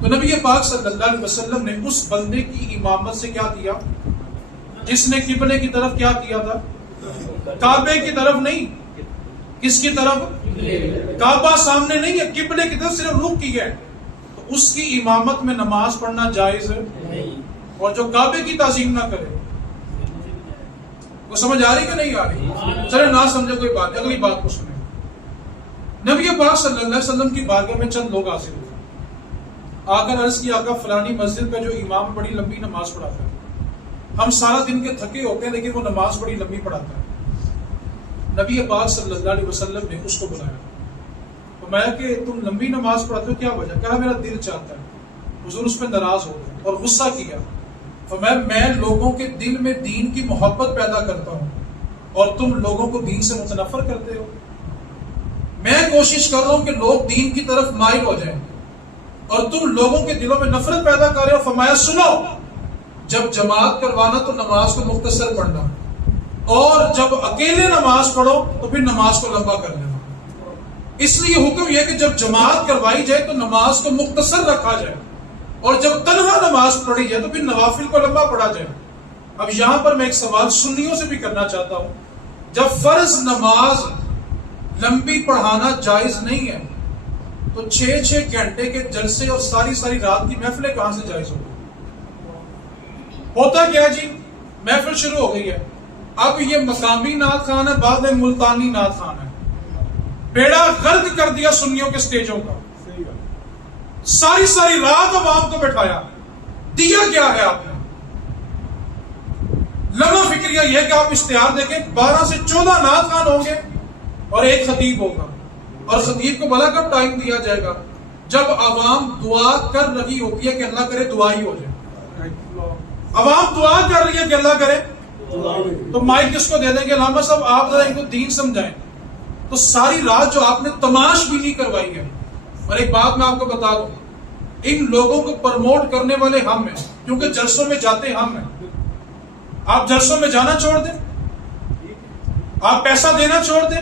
تو نبی پاک صلی اللہ علیہ وسلم نے اس بندے کی امامت سے کیا کیا جس نے قبلے کی طرف کیا کیا تھا؟ کعبے کی طرف نہیں. کس کی طرف؟ کعبہ سامنے نہیں ہے، قبلے کی طرف صرف رخ کیا ہے. تو اس کی امامت میں نماز پڑھنا جائز ہے، اور جو کعبے کی تعظیم نہ کرے. وہ سمجھ آ رہی کہ نہیں آ رہی؟ چلے نہ سمجھے کوئی بات، اگلی بات کو سنیں. نبی پاک صلی اللہ علیہ وسلم کی بارگاہ میں چند لوگ حاضر ہوئے. آ کر عرض کیا آقا فلانی مسجد پہ جو امام بڑی لمبی نماز پڑھاتا ہے، ہم سارا دن کے تھکے ہوتے ہیں لیکن وہ نماز بڑی لمبی پڑھاتا ہے. نبی پاک صلی اللہ علیہ وسلم نے اس کو بلایا، فرمایا کہ تم لمبی نماز پڑھاتے ہو، کیا وجہ؟ کہا میرا دل چاہتا ہے. حضور اس پہ ناراض ہو گئے اور غصہ کیا. فرمایا میں لوگوں کے دل میں دین کی محبت پیدا کرتا ہوں اور تم لوگوں کو دین سے متنفر کرتے ہو. میں کوشش کر رہا ہوں کہ لوگ دین کی طرف مائل ہو جائیں اور تم لوگوں کے دلوں میں نفرت پیدا کر رہے ہو. فرمایا سنو، جب جماعت کروانا تو نماز کو مختصر پڑھنا، اور جب اکیلے نماز پڑھو تو پھر نماز کو لمبا کر لینا. اس لیے حکم یہ کہ جب جماعت کروائی جائے تو نماز کو مختصر رکھا جائے، اور جب تنہا نماز پڑھی جائے تو پھر نوافل کو لمبا پڑھا جائے. اب یہاں پر میں ایک سوال سنیوں سے بھی کرنا چاہتا ہوں. جب فرض نماز لمبی پڑھانا جائز نہیں ہے تو 6 گھنٹے کے جلسے اور ساری رات کی محفلیں کہاں سے جائز ہوگی؟ ہوتا کیا جی، محفل شروع ہو گئی ہے، اب یہ مقامی نعت خوان ہے، بعد میں ملتانی نعت خوان ہے. بیڑا غرق کر دیا سنیوں کے سٹیجوں کا. ساری رات عوام کو بٹھایا. دیا کیا ہے آپ نے؟ لمحہ فکریہ یہ کہ آپ اشتہار دیکھیں 12 سے 14 نعت خوان ہوں گے اور ایک خطیب ہوگا، اور خطیب کو بھلا کب ٹائم دیا جائے گا؟ جب عوام دعا کر رہی ہوتی ہے کہ اللہ کرے دعا ہی ہو جائے. عوام دعا کر رہی ہے کہ اللہ کرے، تو مائک کس کو دے دیں گے؟ علامہ صاحب آپ ذرا ان کو دین سمجھائیں. تو ساری رات جو آپ نے تماش بھی نہیں کروائی ہے. اور ایک بات میں آپ کو بتا دوں، ان لوگوں کو پروموٹ کرنے والے ہم ہیں، کیونکہ جلسوں میں جاتے ہم ہیں. آپ جلسوں میں جانا چھوڑ دیں، آپ پیسہ دینا چھوڑ دیں،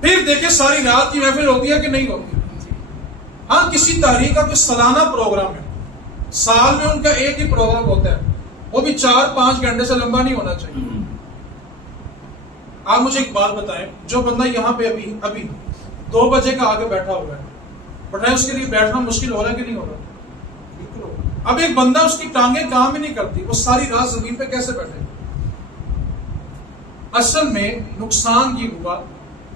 پھر دیکھیں ساری رات کی محفل ہوتی ہے کہ نہیں ہوتی. ہاں کسی تحریک کا کوئی سالانہ پروگرام ہے، سال میں ان کا ایک ہی پروگرام ہوتا ہے، وہ بھی 4-5 گھنٹے سے لمبا نہیں ہونا چاہیے. آپ مجھے ایک بات بتائیں، جو بندہ یہاں پہ ابھی 2 بجے کا آگے بیٹھا ہوا ہے، بٹ اس کے لیے بیٹھنا مشکل ہو رہا ہے کہ نہیں ہو رہا؟ اب ایک بندہ اس کی ٹانگیں کام ہی نہیں کرتی، وہ ساری رات زمین پہ کیسے بیٹھے؟ اصل میں نقصان یہ ہوا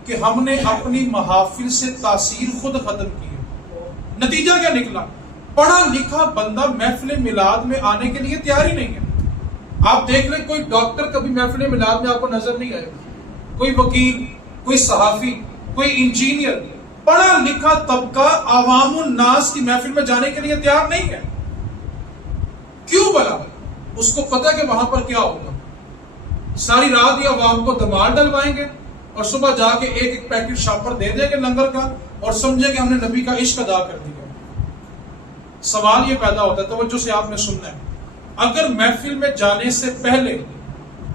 کہ ہم نے اپنی محافل سے تاثیر خود ختم کی ہے. نتیجہ کیا نکلا؟ پڑھا لکھا بندہ محفل میلاد میں آنے کے لیے تیار ہی نہیں ہے. آپ دیکھ لیں کوئی ڈاکٹر کبھی محفل میلاد میں آپ کو نظر نہیں آئے گا، کوئی وکیل، کوئی صحافی، کوئی انجینئر. پڑھا لکھا طبقہ عوام الناس کی محفل میں جانے کے لیے تیار نہیں ہے. کیوں بلا؟ اس کو پتا کہ وہاں پر کیا ہوگا. ساری رات یہ عوام کو دماغ ڈلوائیں گے اور صبح جا کے ایک پیکٹ شاپر دے دیں گے لنگر کا اور سمجھے کہ ہم نے نبی کا عشق ادا کر دیا. سوال یہ پیدا ہوتا ہے، توجہ سے آپ نے سننا ہے، اگر محفل میں جانے سے پہلے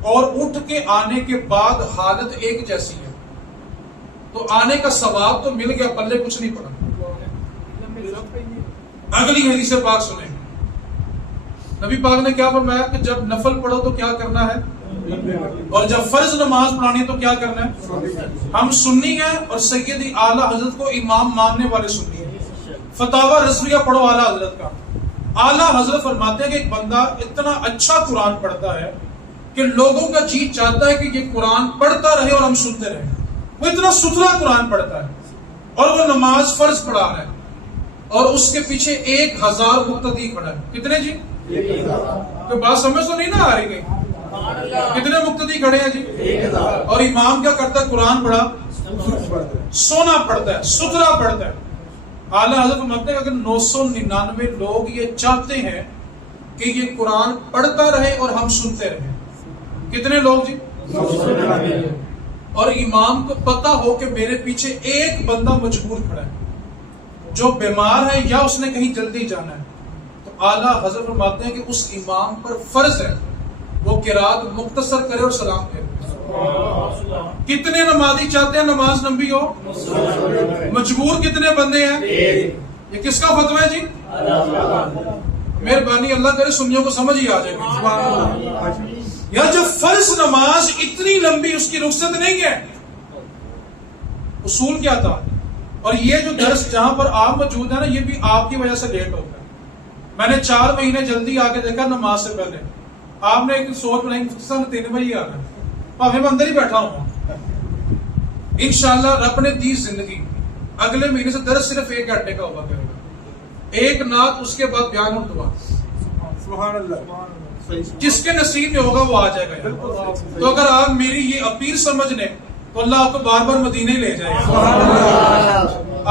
اور اٹھ کے آنے کے بعد حالت ایک جیسی ہے تو آنے کا ثواب تو مل گیا، پلے کچھ نہیں پڑا. اگلی حدیث پاک سنیں. نبی پاک نے کیا فرمایا کہ جب نفل پڑھو تو کیا کرنا ہے، اور جب فرض نماز پڑھانی ہے تو کیا کرنا ہے. ہم سنی ہیں اور سیدی اعلیٰ حضرت کو امام ماننے والے سنی ہیں. فتاوی رضویہ پڑھو اعلیٰ حضرت کا. اعلیٰ حضرت فرماتے ہیں کہ ایک بندہ اتنا اچھا قرآن پڑھتا ہے کہ لوگوں کا جی چاہتا ہے کہ یہ قرآن پڑھتا رہے اور ہم سنتے رہیں. وہ اتنا ستھرا قرآن پڑھتا ہے اور وہ نماز فرض پڑھا رہا ہے اور اس کے پیچھے 1000 مقتدی کھڑا ہے. کتنے جی؟ تو بات سمجھ تو نہیں نہ آ رہی گئی؟ کتنے مقتدی کھڑے ہیں جی؟ اور امام کیا کرتا ہے؟ قرآن پڑھا سونا پڑھتا ہے، ستھرا پڑھتا ہے. اعلیٰ حضرت فرماتے ہیں اگر 999 لوگ یہ چاہتے ہیں کہ یہ قرآن پڑھتا رہے اور ہم سنتے رہیں، کتنے لوگ جی؟ اور امام کو پتا ہو کہ میرے پیچھے ایک بندہ مجبور کھڑا ہے جو بیمار ہے یا اس نے کہیں جلدی جانا ہے، تو اعلیٰ حضرت فرماتے ہیں کہ اس امام پر فرض ہے وہ قرات مختصر کرے اور سلام کرے. کتنے نمازی چاہتے ہیں نماز لمبی ہو؟ مجبور کتنے بندے ہیں؟ یہ کس کا فتویٰ ہے جی؟ مہربانی اللہ کرے سنیوں کو سمجھ ہی آ جائے گی. یا جب فرض نماز اتنی لمبی اس کی رخصت نہیں ہے، اصول کیا تھا؟ اور یہ جو درس جہاں پر آپ موجود ہیں نا، یہ بھی آپ کی وجہ سے لیٹ ہوتا ہے. میں نے 4 مہینے جلدی آ کے دیکھا نماز سے پہلے. آپ نے ایک سوچ بنائی مفتی صاحب نے 3 بجے آنا ہے، میں اندر ہی بیٹھا ہوں. انشاءاللہ رب نے دی زندگی، اگلے مہینے سے درس صرف 1 گھنٹے کا ہوا کرے گا. 1 نعت، اس کے بعد بیان اور دعا. سبحان اللہ. جس کے نصیب میں ہوگا وہ آ جائے گا. تو اگر آپ میری یہ اپیل سمجھ لیں تو اللہ آپ کو بار بار مدینے لے جائے گا.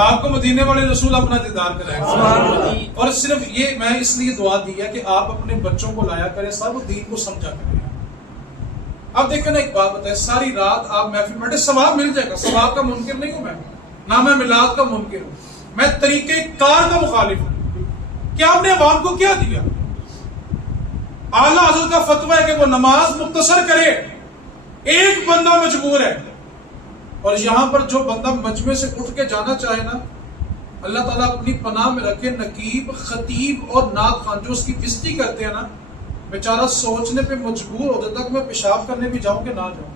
آپ کو مدینے والے رسول اپنا دیدار کرائے گا. اور صرف یہ میں اس لیے دعا دی ہے کہ آپ اپنے بچوں کو لایا کریں، سب دین کو سمجھا کریں. اب دیکھیں نا، ایک بات بتائیں، ساری رات آپ محفل بیٹھے، ثواب مل جائے گا. ثواب کا منکر نہیں ہوں میں، نہ میں میلاد کا منکر ہوں. میں طریقے کار کا مخالف ہوں. کیا آپ نے عوام کو کیا دیا؟ اعلیٰ حضرت کا فتویٰ ہے کہ وہ نماز مختصر کرے. ایک بندہ مجبور ہے، اور یہاں پر جو بندہ مجمع سے اٹھ کے جانا چاہے نا، اللہ تعالیٰ اپنی پناہ میں رکھے. نقیب، خطیب اور نعت خوان جو اس کی بےزتی کرتے ہیں نا، بیچارہ سوچنے پہ مجبور ہو جاتا کہ میں پیشاب کرنے بھی جاؤں کہ نہ جاؤں.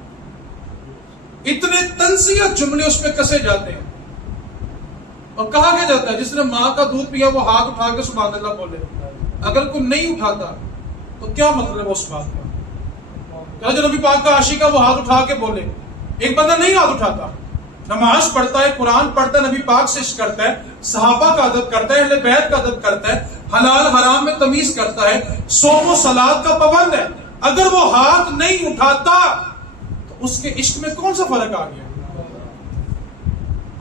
اتنے تنزیہ جملے اس پہ کسے جاتے ہیں. اور کہا کیا جاتا ہے، جس نے ماں کا دودھ پیا وہ ہاتھ اٹھا کے سبحان اللہ بولے. اگر کوئی نہیں اٹھاتا تو کیا مطلب ہے اس بات کا؟ جو نبی پاک کا عاشق ہے وہ ہاتھ اٹھا کے بولے. ایک بندہ نہیں ہاتھ اٹھاتا، نماز پڑھتا ہے، قرآن پڑھتا ہے، نبی پاک سے عشق کرتا ہے، صحابہ کا ادب کرتا ہے، اہل بیت کا ادب کرتا ہے، حلال حرام میں تمیز کرتا ہے، صوم و صلات کا پابند ہے. اگر وہ ہاتھ نہیں اٹھاتا تو اس کے عشق میں کون سا فرق آ گیا؟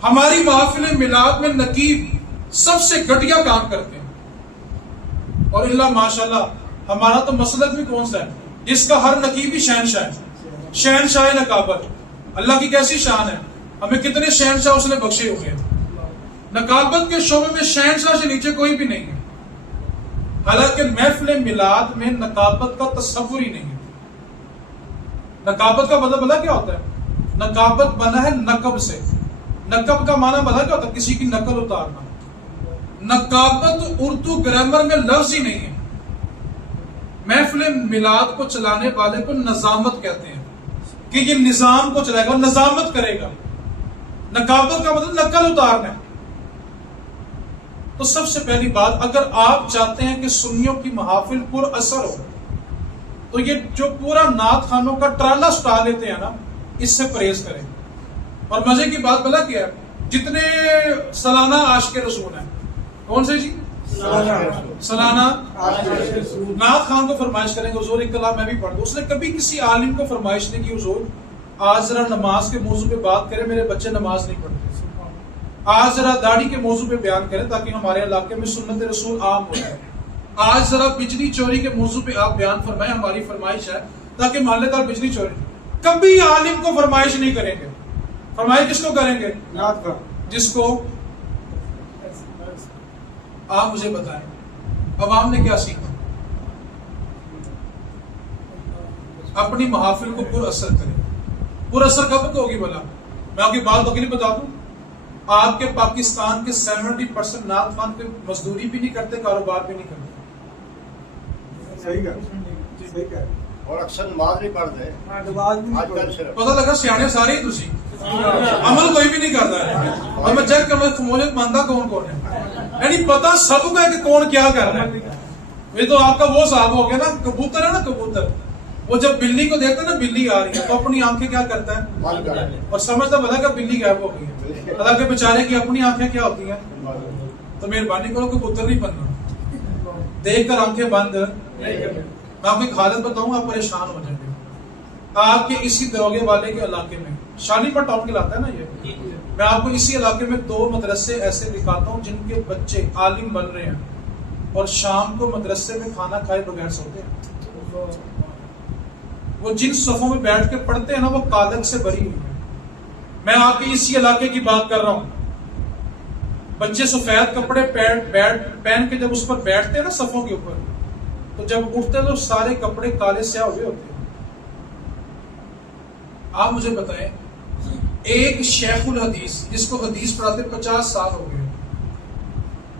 ہماری محافل میلاد میں نقیب سب سے گھٹیا کام کرتے ہیں. اور اللہ ماشاءاللہ ہمارا تو مسلک بھی کون سا ہے جس کا ہر نقیب ہی شہنشاہ ہے. شہنشاہ نقابت، اللہ کی کیسی شان ہے. ہمیں کتنے شہنشاہ اس نے بخشے ہوئے ہیں. نقابت کے شعبے میں شہنشاہ سے نیچے کوئی بھی نہیں ہے. حالانکہ محفل میلاد میں نقابت کا تصور ہی نہیں ہے. نقابت کا مطلب بلا کیا ہوتا ہے؟ نقابت بنا ہے نقب سے. نقب کا معنی بلا کیا ہوتا ہے؟ کسی کی نقل اتارنا. نقابت اردو گرامر میں لفظ ہی نہیں ہے. محفل میلاد کو چلانے والے کو نظامت کہتے ہیں کہ یہ نظام کو چلائے گا، نظامت کرے گا. نقابت کا مطلب نقل اتارنا ہے. تو سب سے پہلی بات، اگر آپ چاہتے ہیں کہ سنیوں کی محافل پر اثر ہو تو یہ جو پورا نعت خانوں کا ٹرالا سٹا لیتے ہیں نا، اس سے پرہیز کریں. اور مزے کی بات بلا کیا ہے، جتنے سالانہ عاشق رسول ہیں، کون سے جی؟ سالانہ نعت خان کو فرمائش کریں گے حضور ایک کلام میں بھی پڑھ دوں. اس نے کبھی کسی عالم کو فرمائش نہیں کی حضور آج ذرا نماز کے موضوع پہ بات کریں، میرے بچے نماز نہیں پڑھتے. آج ذرا داڑھی کے موضوع پہ بیان کریں تاکہ ہمارے علاقے میں سنت رسول عام ہو جائے. آج ذرا بجلی چوری کے موضوع پہ آپ بیان فرمائیں، ہماری فرمائش ہے تاکہ محلے دار بجلی چوری. کبھی عالم کو فرمائش نہیں کریں گے. فرمائش کس کو کریں گے؟ جس کو. آپ مجھے بتائیں عوام نے کیا سیکھا؟ اپنی محافل کو پر اثر کرے. پر اثر کب کو ہوگی بھلا؟ میں آپ کی بات کو نہیں بتا دوں. آپ کے پاکستان کے 70% نعت خوان کے مزدوری بھی نہیں کرتے، کاروبار بھی نہیں کرتے. صحیح ہے. اور اکثر نماز نہیں پڑھتے. پتہ لگا سیانے سارے ہی تسی، عمل کوئی بھی نہیں کرتا ہے. اور میں چیک کروں خمولیت مانتا کون ہے، یعنی پتہ سب کو ہے کہ کون کیا کر رہا ہے. یہ تو آپ کا وہ صاحب ہو گیا نا، کبوتر ہے نا، کبوتر وہ جب بلی کو دیکھتا ہے نا بلی آ رہی ہے تو اپنی آنکھیں کیا کرتا ہے اور سمجھتا بھلا کہ بلی غائب ہو گئی ہے. اللہ کے بیچارے کی اپنی آنکھیں کیا ہوتی ہیں. تو مہربانی کرو کبوتر نہیں بننا، دیکھ کر آنکھیں بند نہیں کریں. میں آپ کو حالت بتاؤں آپ پریشان ہو جائیں گے. آپ کے اسی دروگے والے کے علاقے میں، شانی پر ٹاؤن کے لاتا ہے نا یہ، میں آپ کو اسی علاقے میں 2 مدرسے ایسے دکھاتا ہوں جن کے بچے عالم بن رہے ہیں اور شام کو مدرسے میں کھانا کھائے بغیر سوتے ہیں. وہ جن صفوں میں بیٹھ کے پڑھتے ہیں نا وہ کالک سے بری ہوئی ہے. میں آپ کے اسی علاقے کی بات کر رہا ہوں. بچے سفید کپڑے پہن کے جب اس پر بیٹھتے ہیں نا صفوں کے اوپر، تو جب اٹھتے تو سارے کپڑے کالے سیاہ ہوئے ہوتے ہیں. آپ مجھے بتائیں ایک شیخ الحدیث جس کو حدیث پڑھاتے 50 سال ہو گئے،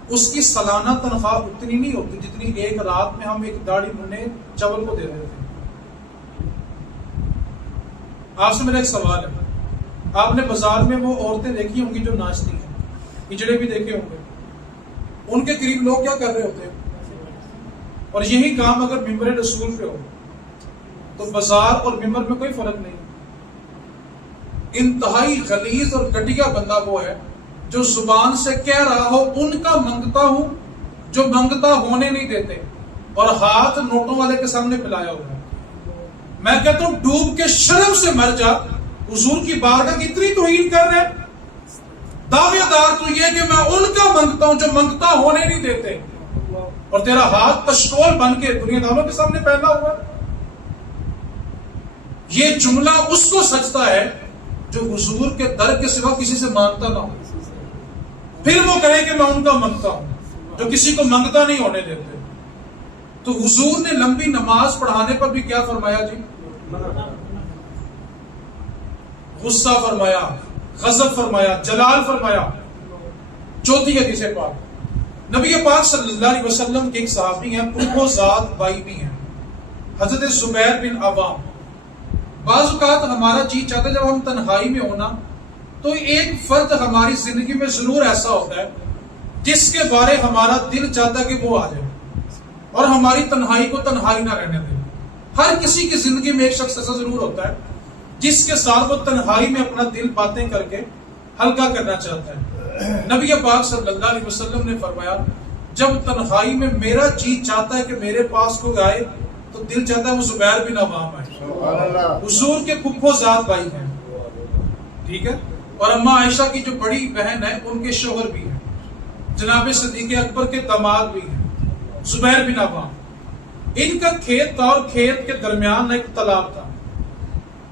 اس کی سالانہ تنخواہ اتنی نہیں ہوتی جتنی ایک رات میں ہم ایک داڑھی منہ چول کو دے دیتے ہیں۔ آپ سے میرا ایک سوال ہے، آپ نے بازار میں وہ عورتیں دیکھی ہوں گی جو ناچتی ہیں، ہجڑے بھی دیکھے ہوں گے، ان کے قریب لوگ کیا کر رہے ہوتے ہیں؟ اور یہی کام اگر ممبر رسول پہ ہو تو بازار اور ممبر میں کوئی فرق نہیں۔ انتہائی غلیظ اور گھٹیا بندہ وہ ہے جو زبان سے کہہ رہا ہو ان کا منگتا ہوں، جو منگتا ہونے نہیں دیتے، اور ہاتھ نوٹوں والے کے سامنے پھیلایا ہوا ہے۔ میں کہتا ہوں ڈوب کے شرم سے مر جا، حضور کی بارگاہ کی اتنی توہین کر رہے، دعوے دار تو یہ کہ میں ان کا منگتا ہوں جو منگتا ہونے نہیں دیتے، اور تیرا ہاتھ پشتول بن کے دنیا داروں کے سامنے پھیلا ہوا ہے۔ یہ جملہ اس کو سجتا ہے جو حضور کے در کے سوا کسی سے مانگتا نہ ہو، پھر وہ کہے کہ میں ان کا منگتا ہوں جو کسی کو منگتا نہیں ہونے دیتے۔ تو حضور نے لمبی نماز پڑھانے پر بھی کیا فرمایا جی؟ غصہ فرمایا، غضب فرمایا، جلال فرمایا۔ چوتھی حدیث پاک، نبی پاک صلی اللہ علیہ وسلم کے ایک صحابی ہیں، پرکھو ذات بائی بھی ہیں، حضرت زبیر بن عوام۔ بعض اوقات ہمارا جی چاہتا ہے جب ہم تنہائی میں ہونا تو ایک فرد ہماری زندگی میں ضرور ایسا ہوتا ہے جس کے بارے ہمارا دل چاہتا ہے کہ وہ آ جائے اور ہماری تنہائی کو تنہائی نہ رہنے دے۔ ہر کسی کی زندگی میں ایک شخص ایسا ضرور ہوتا ہے جس کے ساتھ وہ تنہائی میں اپنا دل باتیں کر کے ہلکا کرنا چاہتا ہے۔ نبی پاک صلی اللہ علیہ وسلم نے فرمایا جب تنہائی میں میرا جی چاہتا ہے کہ میرے پاس کوئی آئے تو دل چاہتا ہے وہ زبیر بن عوام آئے۔ حضور کے پھپھو ذات بھائی ہیں، ٹھیک ہے، اور اماں عائشہ کی جو بڑی بہن ہے ان کے شوہر بھی ہیں، جناب صدیق اکبر کے داماد بھی ہیں، زبیر بن عوام۔ ان کا کھیت تھا اور کھیت کے درمیان ایک تالاب تھا،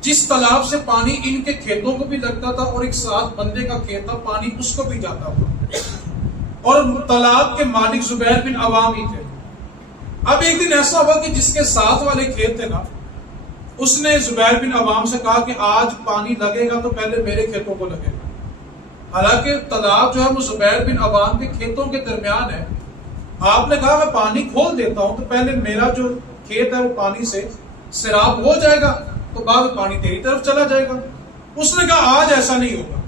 جس تالاب سے پانی ان کے کھیتوں کو بھی لگتا تھا اور ایک ساتھ بندے کا کھیت تھا، پانی اس کو بھی جاتا تھا، اور تالاب کے مالک زبیر بن عوام ہی تھے۔ اب ایک دن ایسا ہوا کہ جس کے ساتھ والے کھیت تھے نا، اس نے زبیر بن عوام سے کہا کہ آج پانی لگے گا تو پہلے میرے کھیتوں کو لگے گا۔ حالانکہ تالاب جو ہے وہ زبیر بن عوام کے کھیتوں کے درمیان ہے۔ آپ نے کہا میں پانی کھول دیتا ہوں تو پہلے میرا جو کھیت ہے وہ پانی سے سیراب ہو جائے گا تو بعد میں پانی تیری طرف چلا جائے گا۔ اس نے کہا آج ایسا نہیں ہوگا،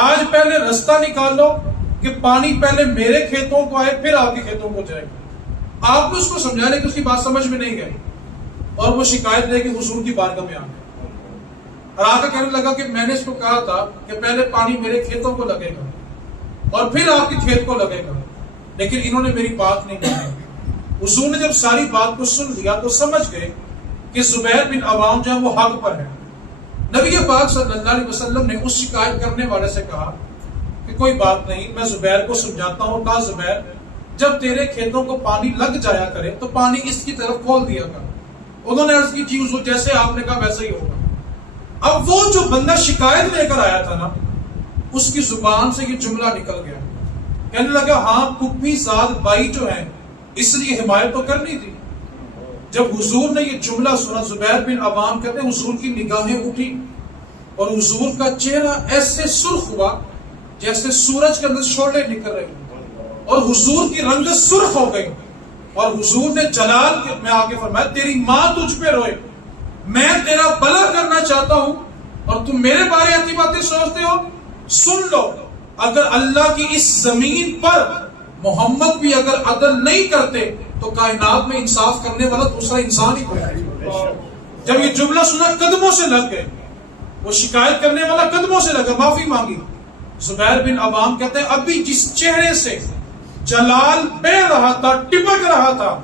آج پہلے رستہ نکال لو کہ پانی پہلے میرے کھیتوں کو آئے پھر آپ کے کھیتوں کو جائے گا۔ آپ نے اس کو سمجھا لے کہ اس کی بات سمجھ میں نہیں گئی اور وہ شکایت لے کے حضور کی بارگاہ میں آ گئے اور آ کے کہنے لگا کہ میں نے اس کو کہا تھا کہ پہلے پانی میرے کھیتوں کو لگے گا اور پھر آپ کے کھیت کو لگے گا، لیکن انہوں نے میری بات نہیں مانی۔ حضور نے جب ساری بات کو سن لیا تو سمجھ گئے کہ زبیر بن عوام جو ہے وہ حق پر ہے۔ نبی پاک صلی اللہ علیہ وسلم نے اس شکایت کرنے والے سے کہا کہ کوئی بات نہیں، میں زبیر کو سمجھاتا ہوں۔ کہا زبیر جب تیرے کھیتوں کو پانی لگ جایا کرے تو پانی اس کی طرف کھول دیا کر۔ انہوں نے عرض کی جی حضور جیسے آپ نے کہا ویسا ہی ہوگا۔ اب وہ جو بندہ شکایت لے کر آیا تھا نا، اس کی زبان سے یہ جملہ نکل گیا، کہنے لگا ہاں پھپھی ذات بائی جو ہے اس لیے حمایت تو کرنی تھی۔ جب حضور نے یہ جملہ سنا، زبیر بن عوام کہتے ہیں حضور کی نگاہیں اٹھی اور حضور کا چہرہ ایسے سرخ ہوا جیسے سورج کے اندر شعلے نکل رہے ہیں، اور حضور کی رنگت سرخ ہو گئی، اور حضور نے جلال میں آگے فرمایا تیری ماں تجھ پہ روئے، میں تیرا بھلا کرنا چاہتا ہوں اور تم میرے بارے ایسی باتیں سوچتے ہو۔ سن لو، اگر اللہ کی اس زمین پر محمد بھی اگر عدل نہیں کرتے تو کائنات میں انصاف کرنے والا دوسرا انسان ہی کوئی نہیں۔ جب یہ جملہ سنا قدموں سے لگ گئے، وہ شکایت کرنے والا قدموں سے لگا، معافی مانگی۔ زبیر بن عوام کہتے ہیں ابھی جس چہرے سے جلال بہ رہا تھا، ٹپک رہا تھا،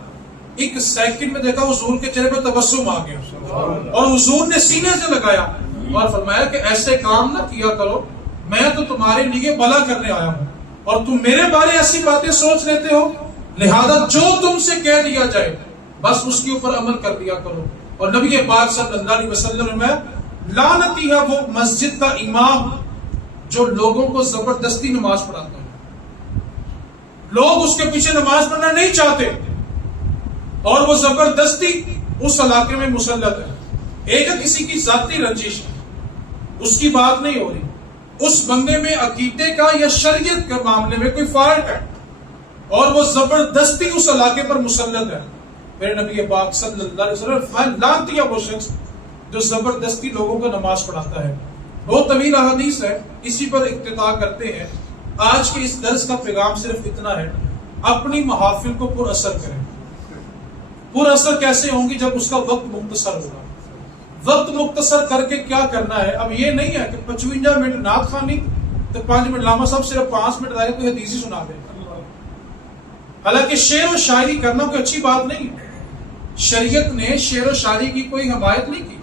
ایک سیکنڈ میں دیکھا حضور کے چہرے پہ تبسم آ گیا اور حضور نے سینے سے لگایا اور فرمایا کہ ایسے کام نہ کیا کرو، میں تو تمہارے لیے بھلا کرنے آیا ہوں اور تم میرے بارے ایسی باتیں سوچ لیتے ہو، لہذا جو تم سے کہہ دیا جائے بس اس کے اوپر عمل کر دیا کرو۔ اور نبی پاک صلی اللہ علیہ وسلم میں لعنتی ہے وہ مسجد کا امام جو لوگوں کو زبردستی نماز پڑھاتا ہے۔ لوگ اس کے پیچھے نماز پڑھنا نہیں چاہتے اور وہ زبردستی اس علاقے میں مسلط ہے۔ ایک کسی کی ذاتی رنجش ہے، اس کی بات نہیں ہو رہی، اس بندے میں عقیدے کا یا شریعت کے معاملے میں کوئی فالٹ ہے، اور وہ زبردستی اس علاقے پر مسلط ہے. میرے نبی پاک صلی اللہ علیہ وسلم لعنتی ہے وہ شخص جو زبردستی لوگوں کو نماز پڑھاتا ہے. بہت طویل احادیث ہے, اسی پر افتتاح کرتے ہیں. آج کے اس درس کا پیغام صرف اتنا ہے, اپنی محافل کو پر اثر کریں. پر اثر کیسے ہوں گی؟ جب اس کا وقت مختصر ہوگا. وقت مختصر کر کے کیا کرنا ہے؟ اب یہ نہیں ہے کہ 55 منٹ نعت خوانی تو 5 منٹ علامہ صاحب صرف 5 منٹ لائے کوئی حدیث ہی سنا دے. حالانکہ شعر و شاعری کرنا کوئی اچھی بات نہیں ہے. شریعت نے شعر و شاعری کی کوئی حمایت نہیں کی.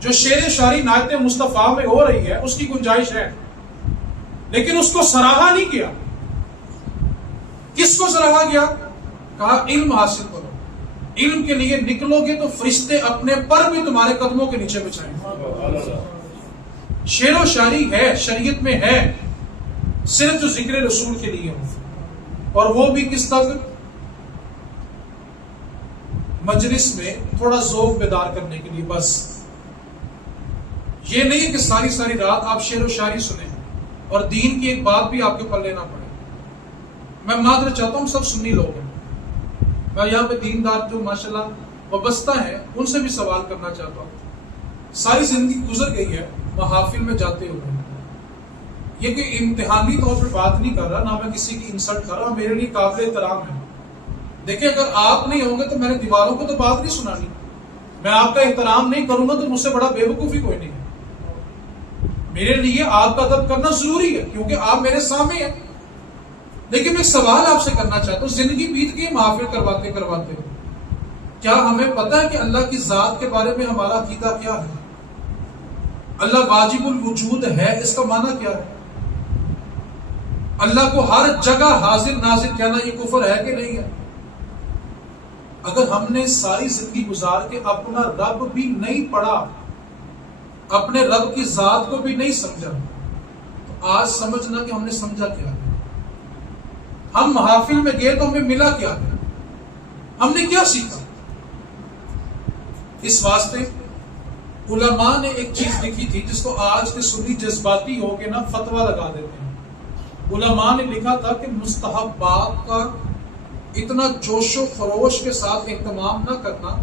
جو شعر و شاعری نعت مصطفیٰ میں ہو رہی ہے اس کی گنجائش ہے, لیکن اس کو سراہا نہیں کیا. کس کو سراہا گیا؟ کہا علم حاصل کرو. علم کے لیے نکلو گے تو فرشتے اپنے پر بھی تمہارے قدموں کے نیچے بچھائیں گے. شعر و شاعری ہے, شریعت میں ہے, صرف جو ذکر رسول کے لیے ہو, اور وہ بھی کس تک؟ مجلس میں تھوڑا ذوق بیدار کرنے کے لیے بس. یہ نہیں ہے کہ ساری ساری رات آپ شعر و شاعری سنیں اور دین کی ایک بات بھی آپ کے پر لینا پڑے. میں معذرت چاہتا ہوں, سب سنی لوگ ہیں. میں یہاں پہ دیندار جو ماشاءاللہ وابستہ ہیں ان سے بھی سوال کرنا چاہتا ہوں. ساری زندگی گزر گئی ہے محافل میں جاتے ہوئے. یہ کوئی امتحانی طور پہ بات نہیں کر رہا, نہ میں کسی کی انسلٹ کر رہا, میرے لیے قابل احترام ہے. دیکھیں اگر آپ نہیں ہوں گے تو میں نے دیواروں کو تو بات نہیں سنانی. میں آپ کا احترام نہیں کروں گا تو مجھ سے بڑا بے وقوفی کوئی نہیں ہے. میرے لیے آپ کا ادب کرنا ضروری ہے کیونکہ آپ میرے سامنے ہیں. لیکن میں ایک سوال آپ سے کرنا چاہتا ہوں, زندگی بیت گئی محافل کرواتے کرواتے, کیا ہمیں پتہ ہے کہ اللہ کی ذات کے بارے میں ہمارا عقیدہ کیا ہے؟ اللہ واجب الوجود ہے, اس کا معنی کیا ہے؟ اللہ کو ہر جگہ حاضر ناظر کہنا یہ کفر ہے کہ نہیں ہے؟ اگر ہم نے ساری زندگی گزار کے اپنا رب بھی نہیں پڑھا, اپنے رب کی ذات کو بھی نہیں سمجھا, تو آج سمجھنا کہ ہم نے سمجھا کیا ہے. ہم محافل میں گئے تو ہمیں ملا کیا ہے, ہم نے کیا سیکھا؟ اس واسطے علماء نے ایک چیز لکھی تھی جس کو آج کے سنی جذباتی ہو کے نا فتویٰ لگا دیتے ہیں. علماء نے لکھا تھا کہ مستحبات کا اتنا جوش و خروش کے ساتھ اہتمام نہ کرنا,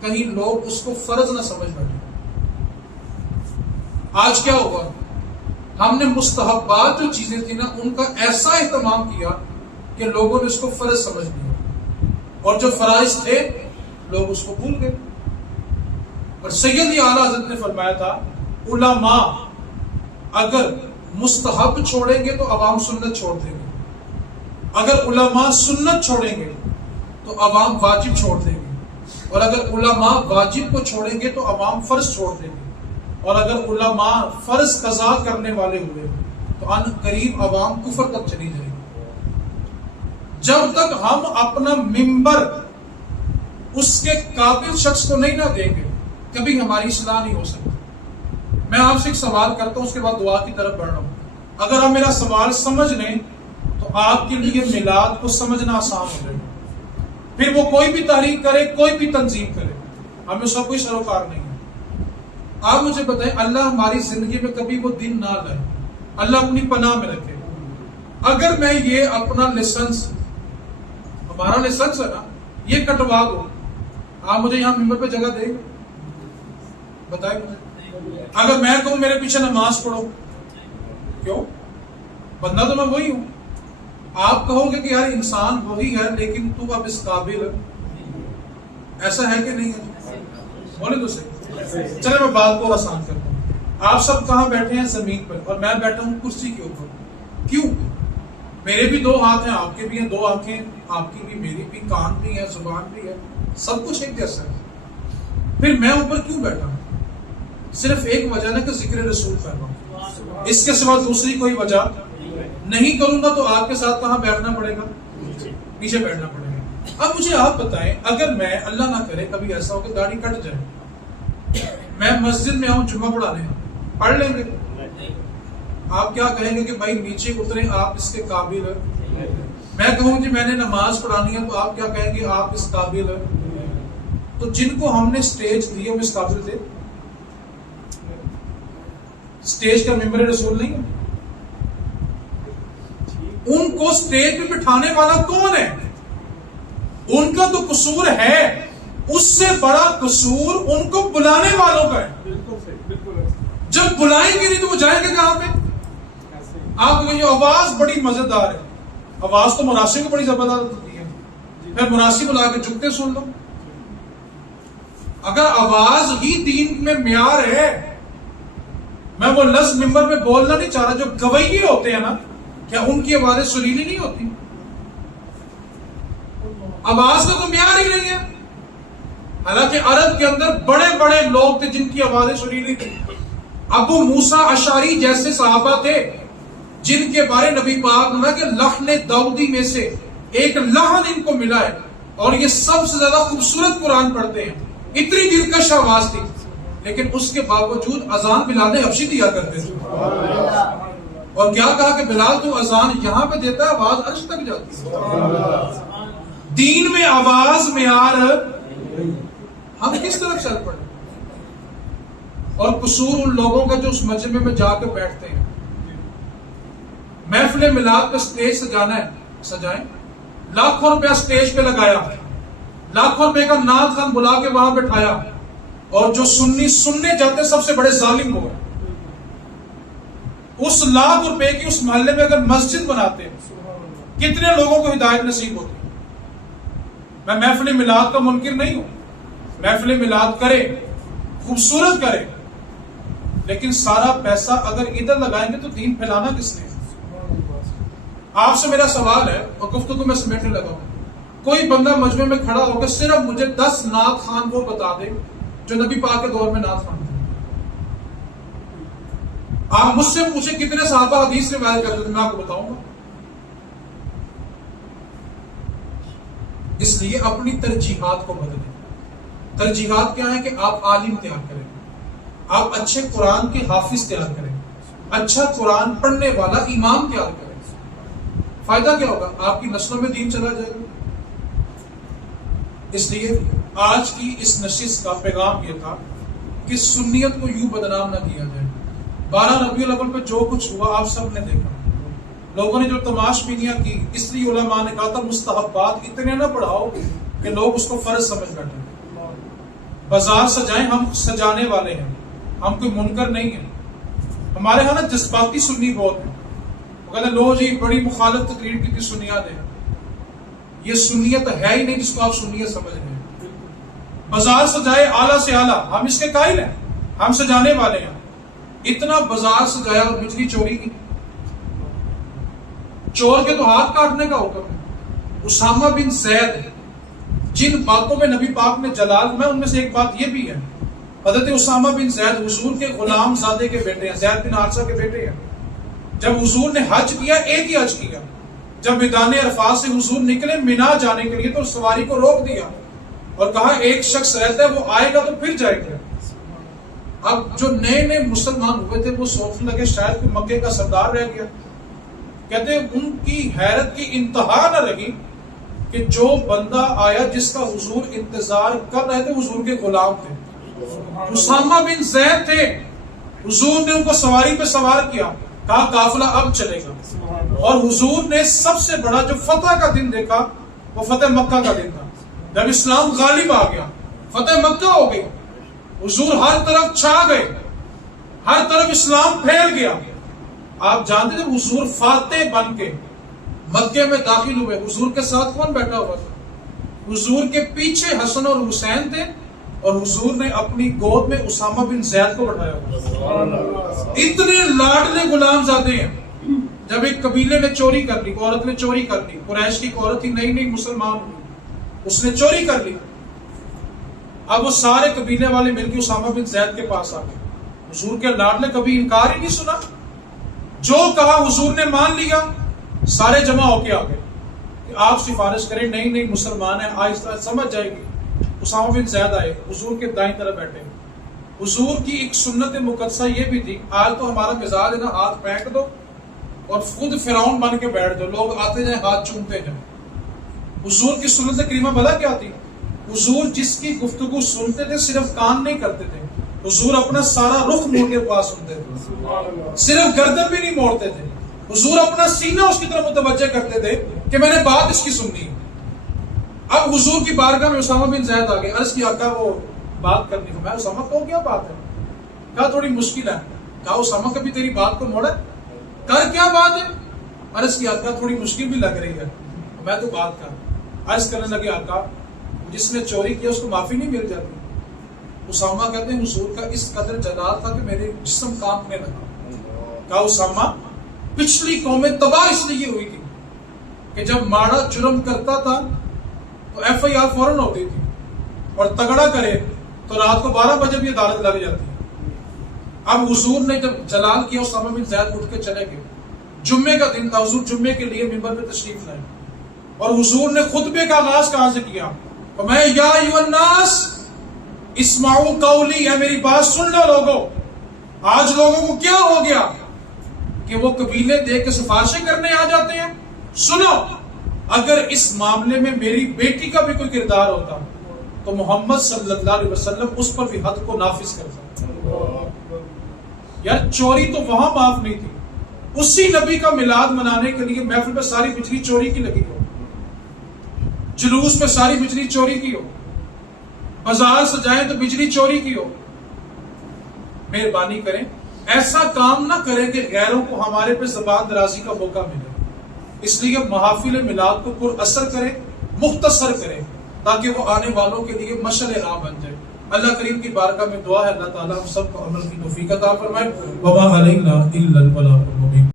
کہیں لوگ اس کو فرض نہ سمجھ بیٹھے. آج کیا ہوا؟ ہم نے مستحبات جو چیزیں تھیں نا ان کا ایسا اہتمام کیا کہ لوگوں نے اس کو فرض سمجھ لیا, اور جو فرائض تھے لوگ اس کو بھول گئے. اور سید اعلیٰ حضرت نے فرمایا تھا علماء اگر مستحب چھوڑیں گے تو عوام سنت چھوڑ دیں گے, اگر علماء سنت چھوڑیں گے تو عوام واجب چھوڑ دیں گے, اور اگر علماء واجب کو چھوڑیں گے تو عوام فرض چھوڑ دیں گے, اور اگر علماء فرض قضا کرنے والے ہوئے تو ان قریب عوام کفر تک چلی جائے گی. جب تک ہم اپنا منبر اس کے قابل شخص کو نہیں نہ دیں گے کبھی ہماری اصلاح نہیں ہو سکتی. میں آپ سے ایک سوال کرتا ہوں, اس کے بعد دعا کی طرف بڑھ رہا ہوں. اگر آپ میرا سوال سمجھ لیں تو آپ کے لیے میلاد کو سمجھنا آسان ہو جائے گا. پھر وہ کوئی بھی تحریک کرے, کوئی بھی تنظیم کرے, ہمیں اس کا کوئی سروکار نہیں ہے. آپ مجھے بتائیں, اللہ ہماری زندگی میں کبھی وہ دن نہ لائے, اللہ اپنی پناہ میں رکھے. اگر میں یہ اپنا لائسنس, ہمارا لائسنس ہے نا, یہ کٹوا دو, آپ مجھے یہاں ممبر پہ جگہ دیں گے؟ بتائیں مجھے. اگر میں کہوں میرے پیچھے نماز پڑھو, کیوں؟ بندہ تو میں وہی ہوں. آپ کہو گے کہ یار انسان وہی ہے لیکن تو اب اس قابل ہے, ایسا ہے کہ نہیں ہے؟ بولے تو صحیح. چلے میں بات کو آسان کرتا ہوں. آپ سب کہاں بیٹھے ہیں؟ زمین پر, اور میں بیٹھا ہوں کرسی کے اوپر. کیوں؟ میرے بھی 2 ہاتھ ہیں, آپ کے بھی ہیں 2 آنکھیں, آپ کی بھی میری بھی, کان بھی ہے, زبان بھی ہے, سب کچھ ایک جیسا ہے. پھر میں اوپر کیوں بیٹھا ہوں؟ صرف ایک وجہ ہے کہ ذکر رسول کر رہا ہوں, اس کے سوا دوسری کوئی وجہ نہیں. کروں گا تو آپ کے ساتھ کہاں بیٹھنا پڑے گا؟ پیچھے بیٹھنا پڑے گا. اب مجھے آپ بتائیں, اگر میں اللہ نہ کرے کبھی ایسا ہو کہ داڑھی کٹ جائے, میں مسجد میں آؤں جمعہ پڑھانے, پڑھ لیں گے؟ آپ کیا کہیں گے کہ بھائی نیچے اتریں, آپ اس کے قابل ہیں. میں کہوں جی میں نے نماز پڑھانی ہے, تو آپ کیا کہیں گے؟ آپ اس قابل ہیں. تو جن کو ہم نے سٹیج دی ہم اس قابل تھے؟ سٹیج کا ممبر رسول نہیں ہے. ان کو اسٹیج پہ بٹھانے والا کون ہے؟ ان کا تو قصور ہے، اس سے بڑا قصور ان کو بلانے والوں کا ہے۔ جب بلائیں گے نہیں تو وہ جائیں گے کہاں پہ؟ آپ کو یہ آواز بڑی مزیدار ہے، آواز تو مناسب کو بڑی زبردست ہوتی ہے، پھر مناسب بلا کے جھکتے سن لو۔ اگر آواز ہی دین میں معیار ہے، میں وہ لفظ ممبر پہ بولنا نہیں چاہ رہا، جو گویے ہوتے ہیں نا، کیا ان کی آوازیں سریلی نہیں ہوتی؟ آواز کا تو معیار ہی نہیں ہے۔ حالانکہ عرب کے اندر بڑے بڑے لوگ تھے جن کی آوازیں سریلی تھی۔ ابو موسیٰ اشعری جیسے صحابہ تھے جن کے بارے نبی پاک نے کہ لحن داؤدی میں سے ایک لحن ان کو ملا ہے، اور یہ سب سے زیادہ خوبصورت قرآن پڑھتے ہیں، اتنی دلکش آواز تھی، لیکن اس کے باوجود اذان بلال حبشی دیا کرتے تھے۔ اور کیا کہا کہ بلال تو اذان یہاں پہ دیتا ہے، آواز عرش تک جاتی ہے۔ دین میں آواز معیار، ہم کس طرف چل پڑے؟ اور قصور ان لوگوں کا جو اس مجمع میں جا کے بیٹھتے ہیں۔ محفل میلاد پہ سٹیج سجانا ہے، سجائیں، لاکھوں روپیہ سٹیج پہ لگایا، لاکھوں روپے کا نعت خان بلا کے وہاں بٹھایا، اور جو سنی سننے جاتے سب سے بڑے ظالم ہو گئے۔ اس لاکھ روپے کی اس محلے میں اگر مسجد بناتے کتنے لوگوں کو ہدایت نصیب ہوتی؟ میں محفل میلاد کا منکر نہیں ہوں، محفل میلاد کرے، خوبصورت کرے، لیکن سارا پیسہ اگر ادھر لگائیں گے تو دین پھیلانا کس نے؟ آپ سے میرا سوال ہے اور گفتگو میں سمیٹنے لگا ہوں، کوئی بندہ مجمع میں کھڑا ہو کے صرف مجھے 10 نعت خان وہ بتا دے جو نبی پاک کے دور میں نعت خان تھے۔ آپ مجھ سے پوچھیں کتنے صحابہ حدیث روایت کرتے تھے، میں آپ کو بتاؤں گا۔ اس لیے اپنی ترجیحات کو بدلیں۔ ترجیحات کیا ہے کہ آپ عالم تیار کریں، آپ اچھے قرآن کے حافظ تیار کریں، اچھا قرآن پڑھنے والا امام تیار کریں۔ فائدہ کیا ہوگا؟ آپ کی نسلوں میں دین چلا جائے گا۔ اس لیے آج کی اس نشست کا پیغام یہ تھا کہ سنیت کو یوں بدنام نہ کیا جائے۔ 12 ربیع الاول پہ جو کچھ ہوا آپ سب نے دیکھا، لوگوں نے جو تماش بینیاں کی، اس لیے علماء نے کہا تھا مستحبات اتنے نہ پڑھاؤ کہ لوگ اس کو فرض سمجھ بیٹھیں۔ بازار سجائیں، ہم سجانے والے ہیں، ہم کوئی منکر نہیں ہیں۔ ہمارے ہاں نا جذباتی سنی بہت ہے، وہ کہتے ہیں لو جی بڑی مخالف تقریر کی تھی سنیات ہے۔ یہ سنیت ہے ہی نہیں جس کو آپ سنیت سمجھ رہے ہیں۔ بازار سجائے اعلیٰ سے اعلیٰ، ہم اس کے قائل ہیں، ہم سجانے والے ہیں۔ اتنا بازار سجایا اور بجلی چوری کی، چور کے تو ہاتھ کاٹنے کا حکم ہے۔ اسامہ بن زید جن باتوں میں نبی پاک نے جلال، میں ان میں سے ایک بات یہ بھی ہے، حضرت اسامہ بن زید حضور کے غلام زادے کے بیٹے ہیں، زید بن حارثہ کے بیٹے ہیں۔ جب حضور نے حج کیا، ایک ہی حج کیا، جب میدان عرفات سے حضور نکلے مینا جانے کے لیے تو سواری کو روک دیا اور کہا ایک شخص رہتا ہے، وہ آئے گا تو پھر جائے گا۔ اب جو نئے نئے مسلمان ہوئے تھے وہ سوچنے لگے شاید کوئی مکے کا سردار رہ گیا۔ کہتے ان کی حیرت کی انتہا نہ رہی کہ جو بندہ آیا جس کا حضور انتظار کر رہے تھے حضور کے غلام تھے، اسامہ بن زید تھے۔ حضور نے ان کو سواری پہ سوار کیا، کہا قافلہ اب چلے گا، اور حضور نے سب سے بڑا جو فتح کا دن دیکھا وہ فتح مکہ کا دن تھا، جب اسلام غالب آ گیا، فتح مکہ ہو گئی، حضور ہر طرف چھا گئے، ہر طرف اسلام پھیل گیا۔ آپ جانتے تھے حضور فاتح بن کے مکے میں داخل ہوئے، حضور کے ساتھ کون بیٹھا ہوا تھا؟ حضور کے پیچھے حسن اور حسین تھے، اور حضور نے اپنی گود میں اسامہ بن زید کو بٹھایا ہوا۔ اتنے لاڈلے غلام زادے ہیں۔ جب ایک قبیلے نے چوری کر لی، عورت نے چوری کر لی، قریش کی عورت ہی نئی نئی مسلمان ہوئی، اس نے چوری کر لی، اب وہ سارے قبیلے والے مل کے اسامہ بن زید کے پاس آ گئے۔ حضور کے لاڈلے کبھی انکار ہی نہیں سنا، جو کہا حضور نے مان لیا، سارے جمع ہو کے آ گئے کہ آپ سفارش کریں، نئی نئی مسلمان ہیں، آہستہ سمجھ جائے گی۔ اسامہ بن زید آئے، حضور کے دائیں طرف بیٹھے۔ حضور کی ایک سنت مقدسہ یہ بھی تھی، آج تو ہمارا مزاج ہے نا ہاتھ پھینک دو اور خود فرعون بن کے بیٹھ جاؤ، لوگ آتے جائیں ہاتھ چومتے ہیں۔ حضور کی سنت کریمہ بلا کیا تھی؟ حضور جس کی گفتگو سنتے تھے صرف کان نہیں کرتے تھے، حضور اپنا سارا رخ موڑ کے پاس سنتے تھے، صرف گردن بھی نہیں موڑتے تھے۔ حضور اپنا سینہ اس کی طرف متوجہ کرتے تھے کہ میں نے بات اس کی سننی ہے. اب حضور کی بارگاہ میں اسامہ بن زید آ گئے. عرض کیا آقا وہ بات کرنی ہے. میں اسامہ کو کیا بات ہے؟ کہا تھوڑی مشکل ہے. کہا اسامہ کبھی تیری بات کو موڑا؟ کر کیا بات ہے؟ عرض کیا آقا تھوڑی مشکل بھی لگ رہی ہے. میں تو بات کر عرض کرنے لگے آقا جس نے چوری کیا اس کو معافی نہیں مل جاتی؟ اسامہ کہتے ہیں حضور کا اس قدر جلال تھا کہ میرے جسم کانپنے لگا. کہا اسامہ پچھلی قومیں تباہ اس لیے ہوئی تھی کہ جب ماڑا جرم کرتا تھا تو ایف آئی آر فوراً ہوتی تھی اور تگڑا کرے تو رات کو 12 بجے بھی عدالت لگ جاتی. اب حضور نے جب جلال کیا اسامہ بن زید اٹھ کے چلے گئے. جمعے کا دن تھا. حضور جمعے کے لیے منبر پہ تشریف لائے اور حضور نے خطبے کا آغاز کہاں سے کیا؟ میں یا ایھا الناس اسمعوا قولی، اے میری بات سن لو لوگوں. آج لوگوں کو کیا ہو گیا کہ وہ قبیلے دیکھ کے سفارشیں کرنے آ جاتے ہیں. سنو، اگر اس معاملے میں میری بیٹی کا بھی کوئی کردار ہوتا تو محمد صلی اللہ علیہ وسلم اس پر بھی حد کو نافذ کرتا. یار چوری تو وہاں معاف نہیں تھی. اسی نبی کا میلاد منانے کے لیے محفل پہ ساری بجلی چوری کی لگی ہو، جلوس میں ساری بجلی چوری کی ہو، بازار سجائیں تو بجلی چوری کی ہو. مہربانی کریں ایسا کام نہ کریں کہ غیروں کو ہمارے پہ زبان درازی کا موقع ملے. اس لیے محافل میلاد کو پر اثر کریں، مختصر کریں تاکہ وہ آنے والوں کے لیے مشعل راہ بن جائے. اللہ کریم کی بارگاہ میں دعا ہے اللہ تعالیٰ ہم سب کو عمل کی توفیق عطا فرمائے. وما علینا الا البلاغ المبین.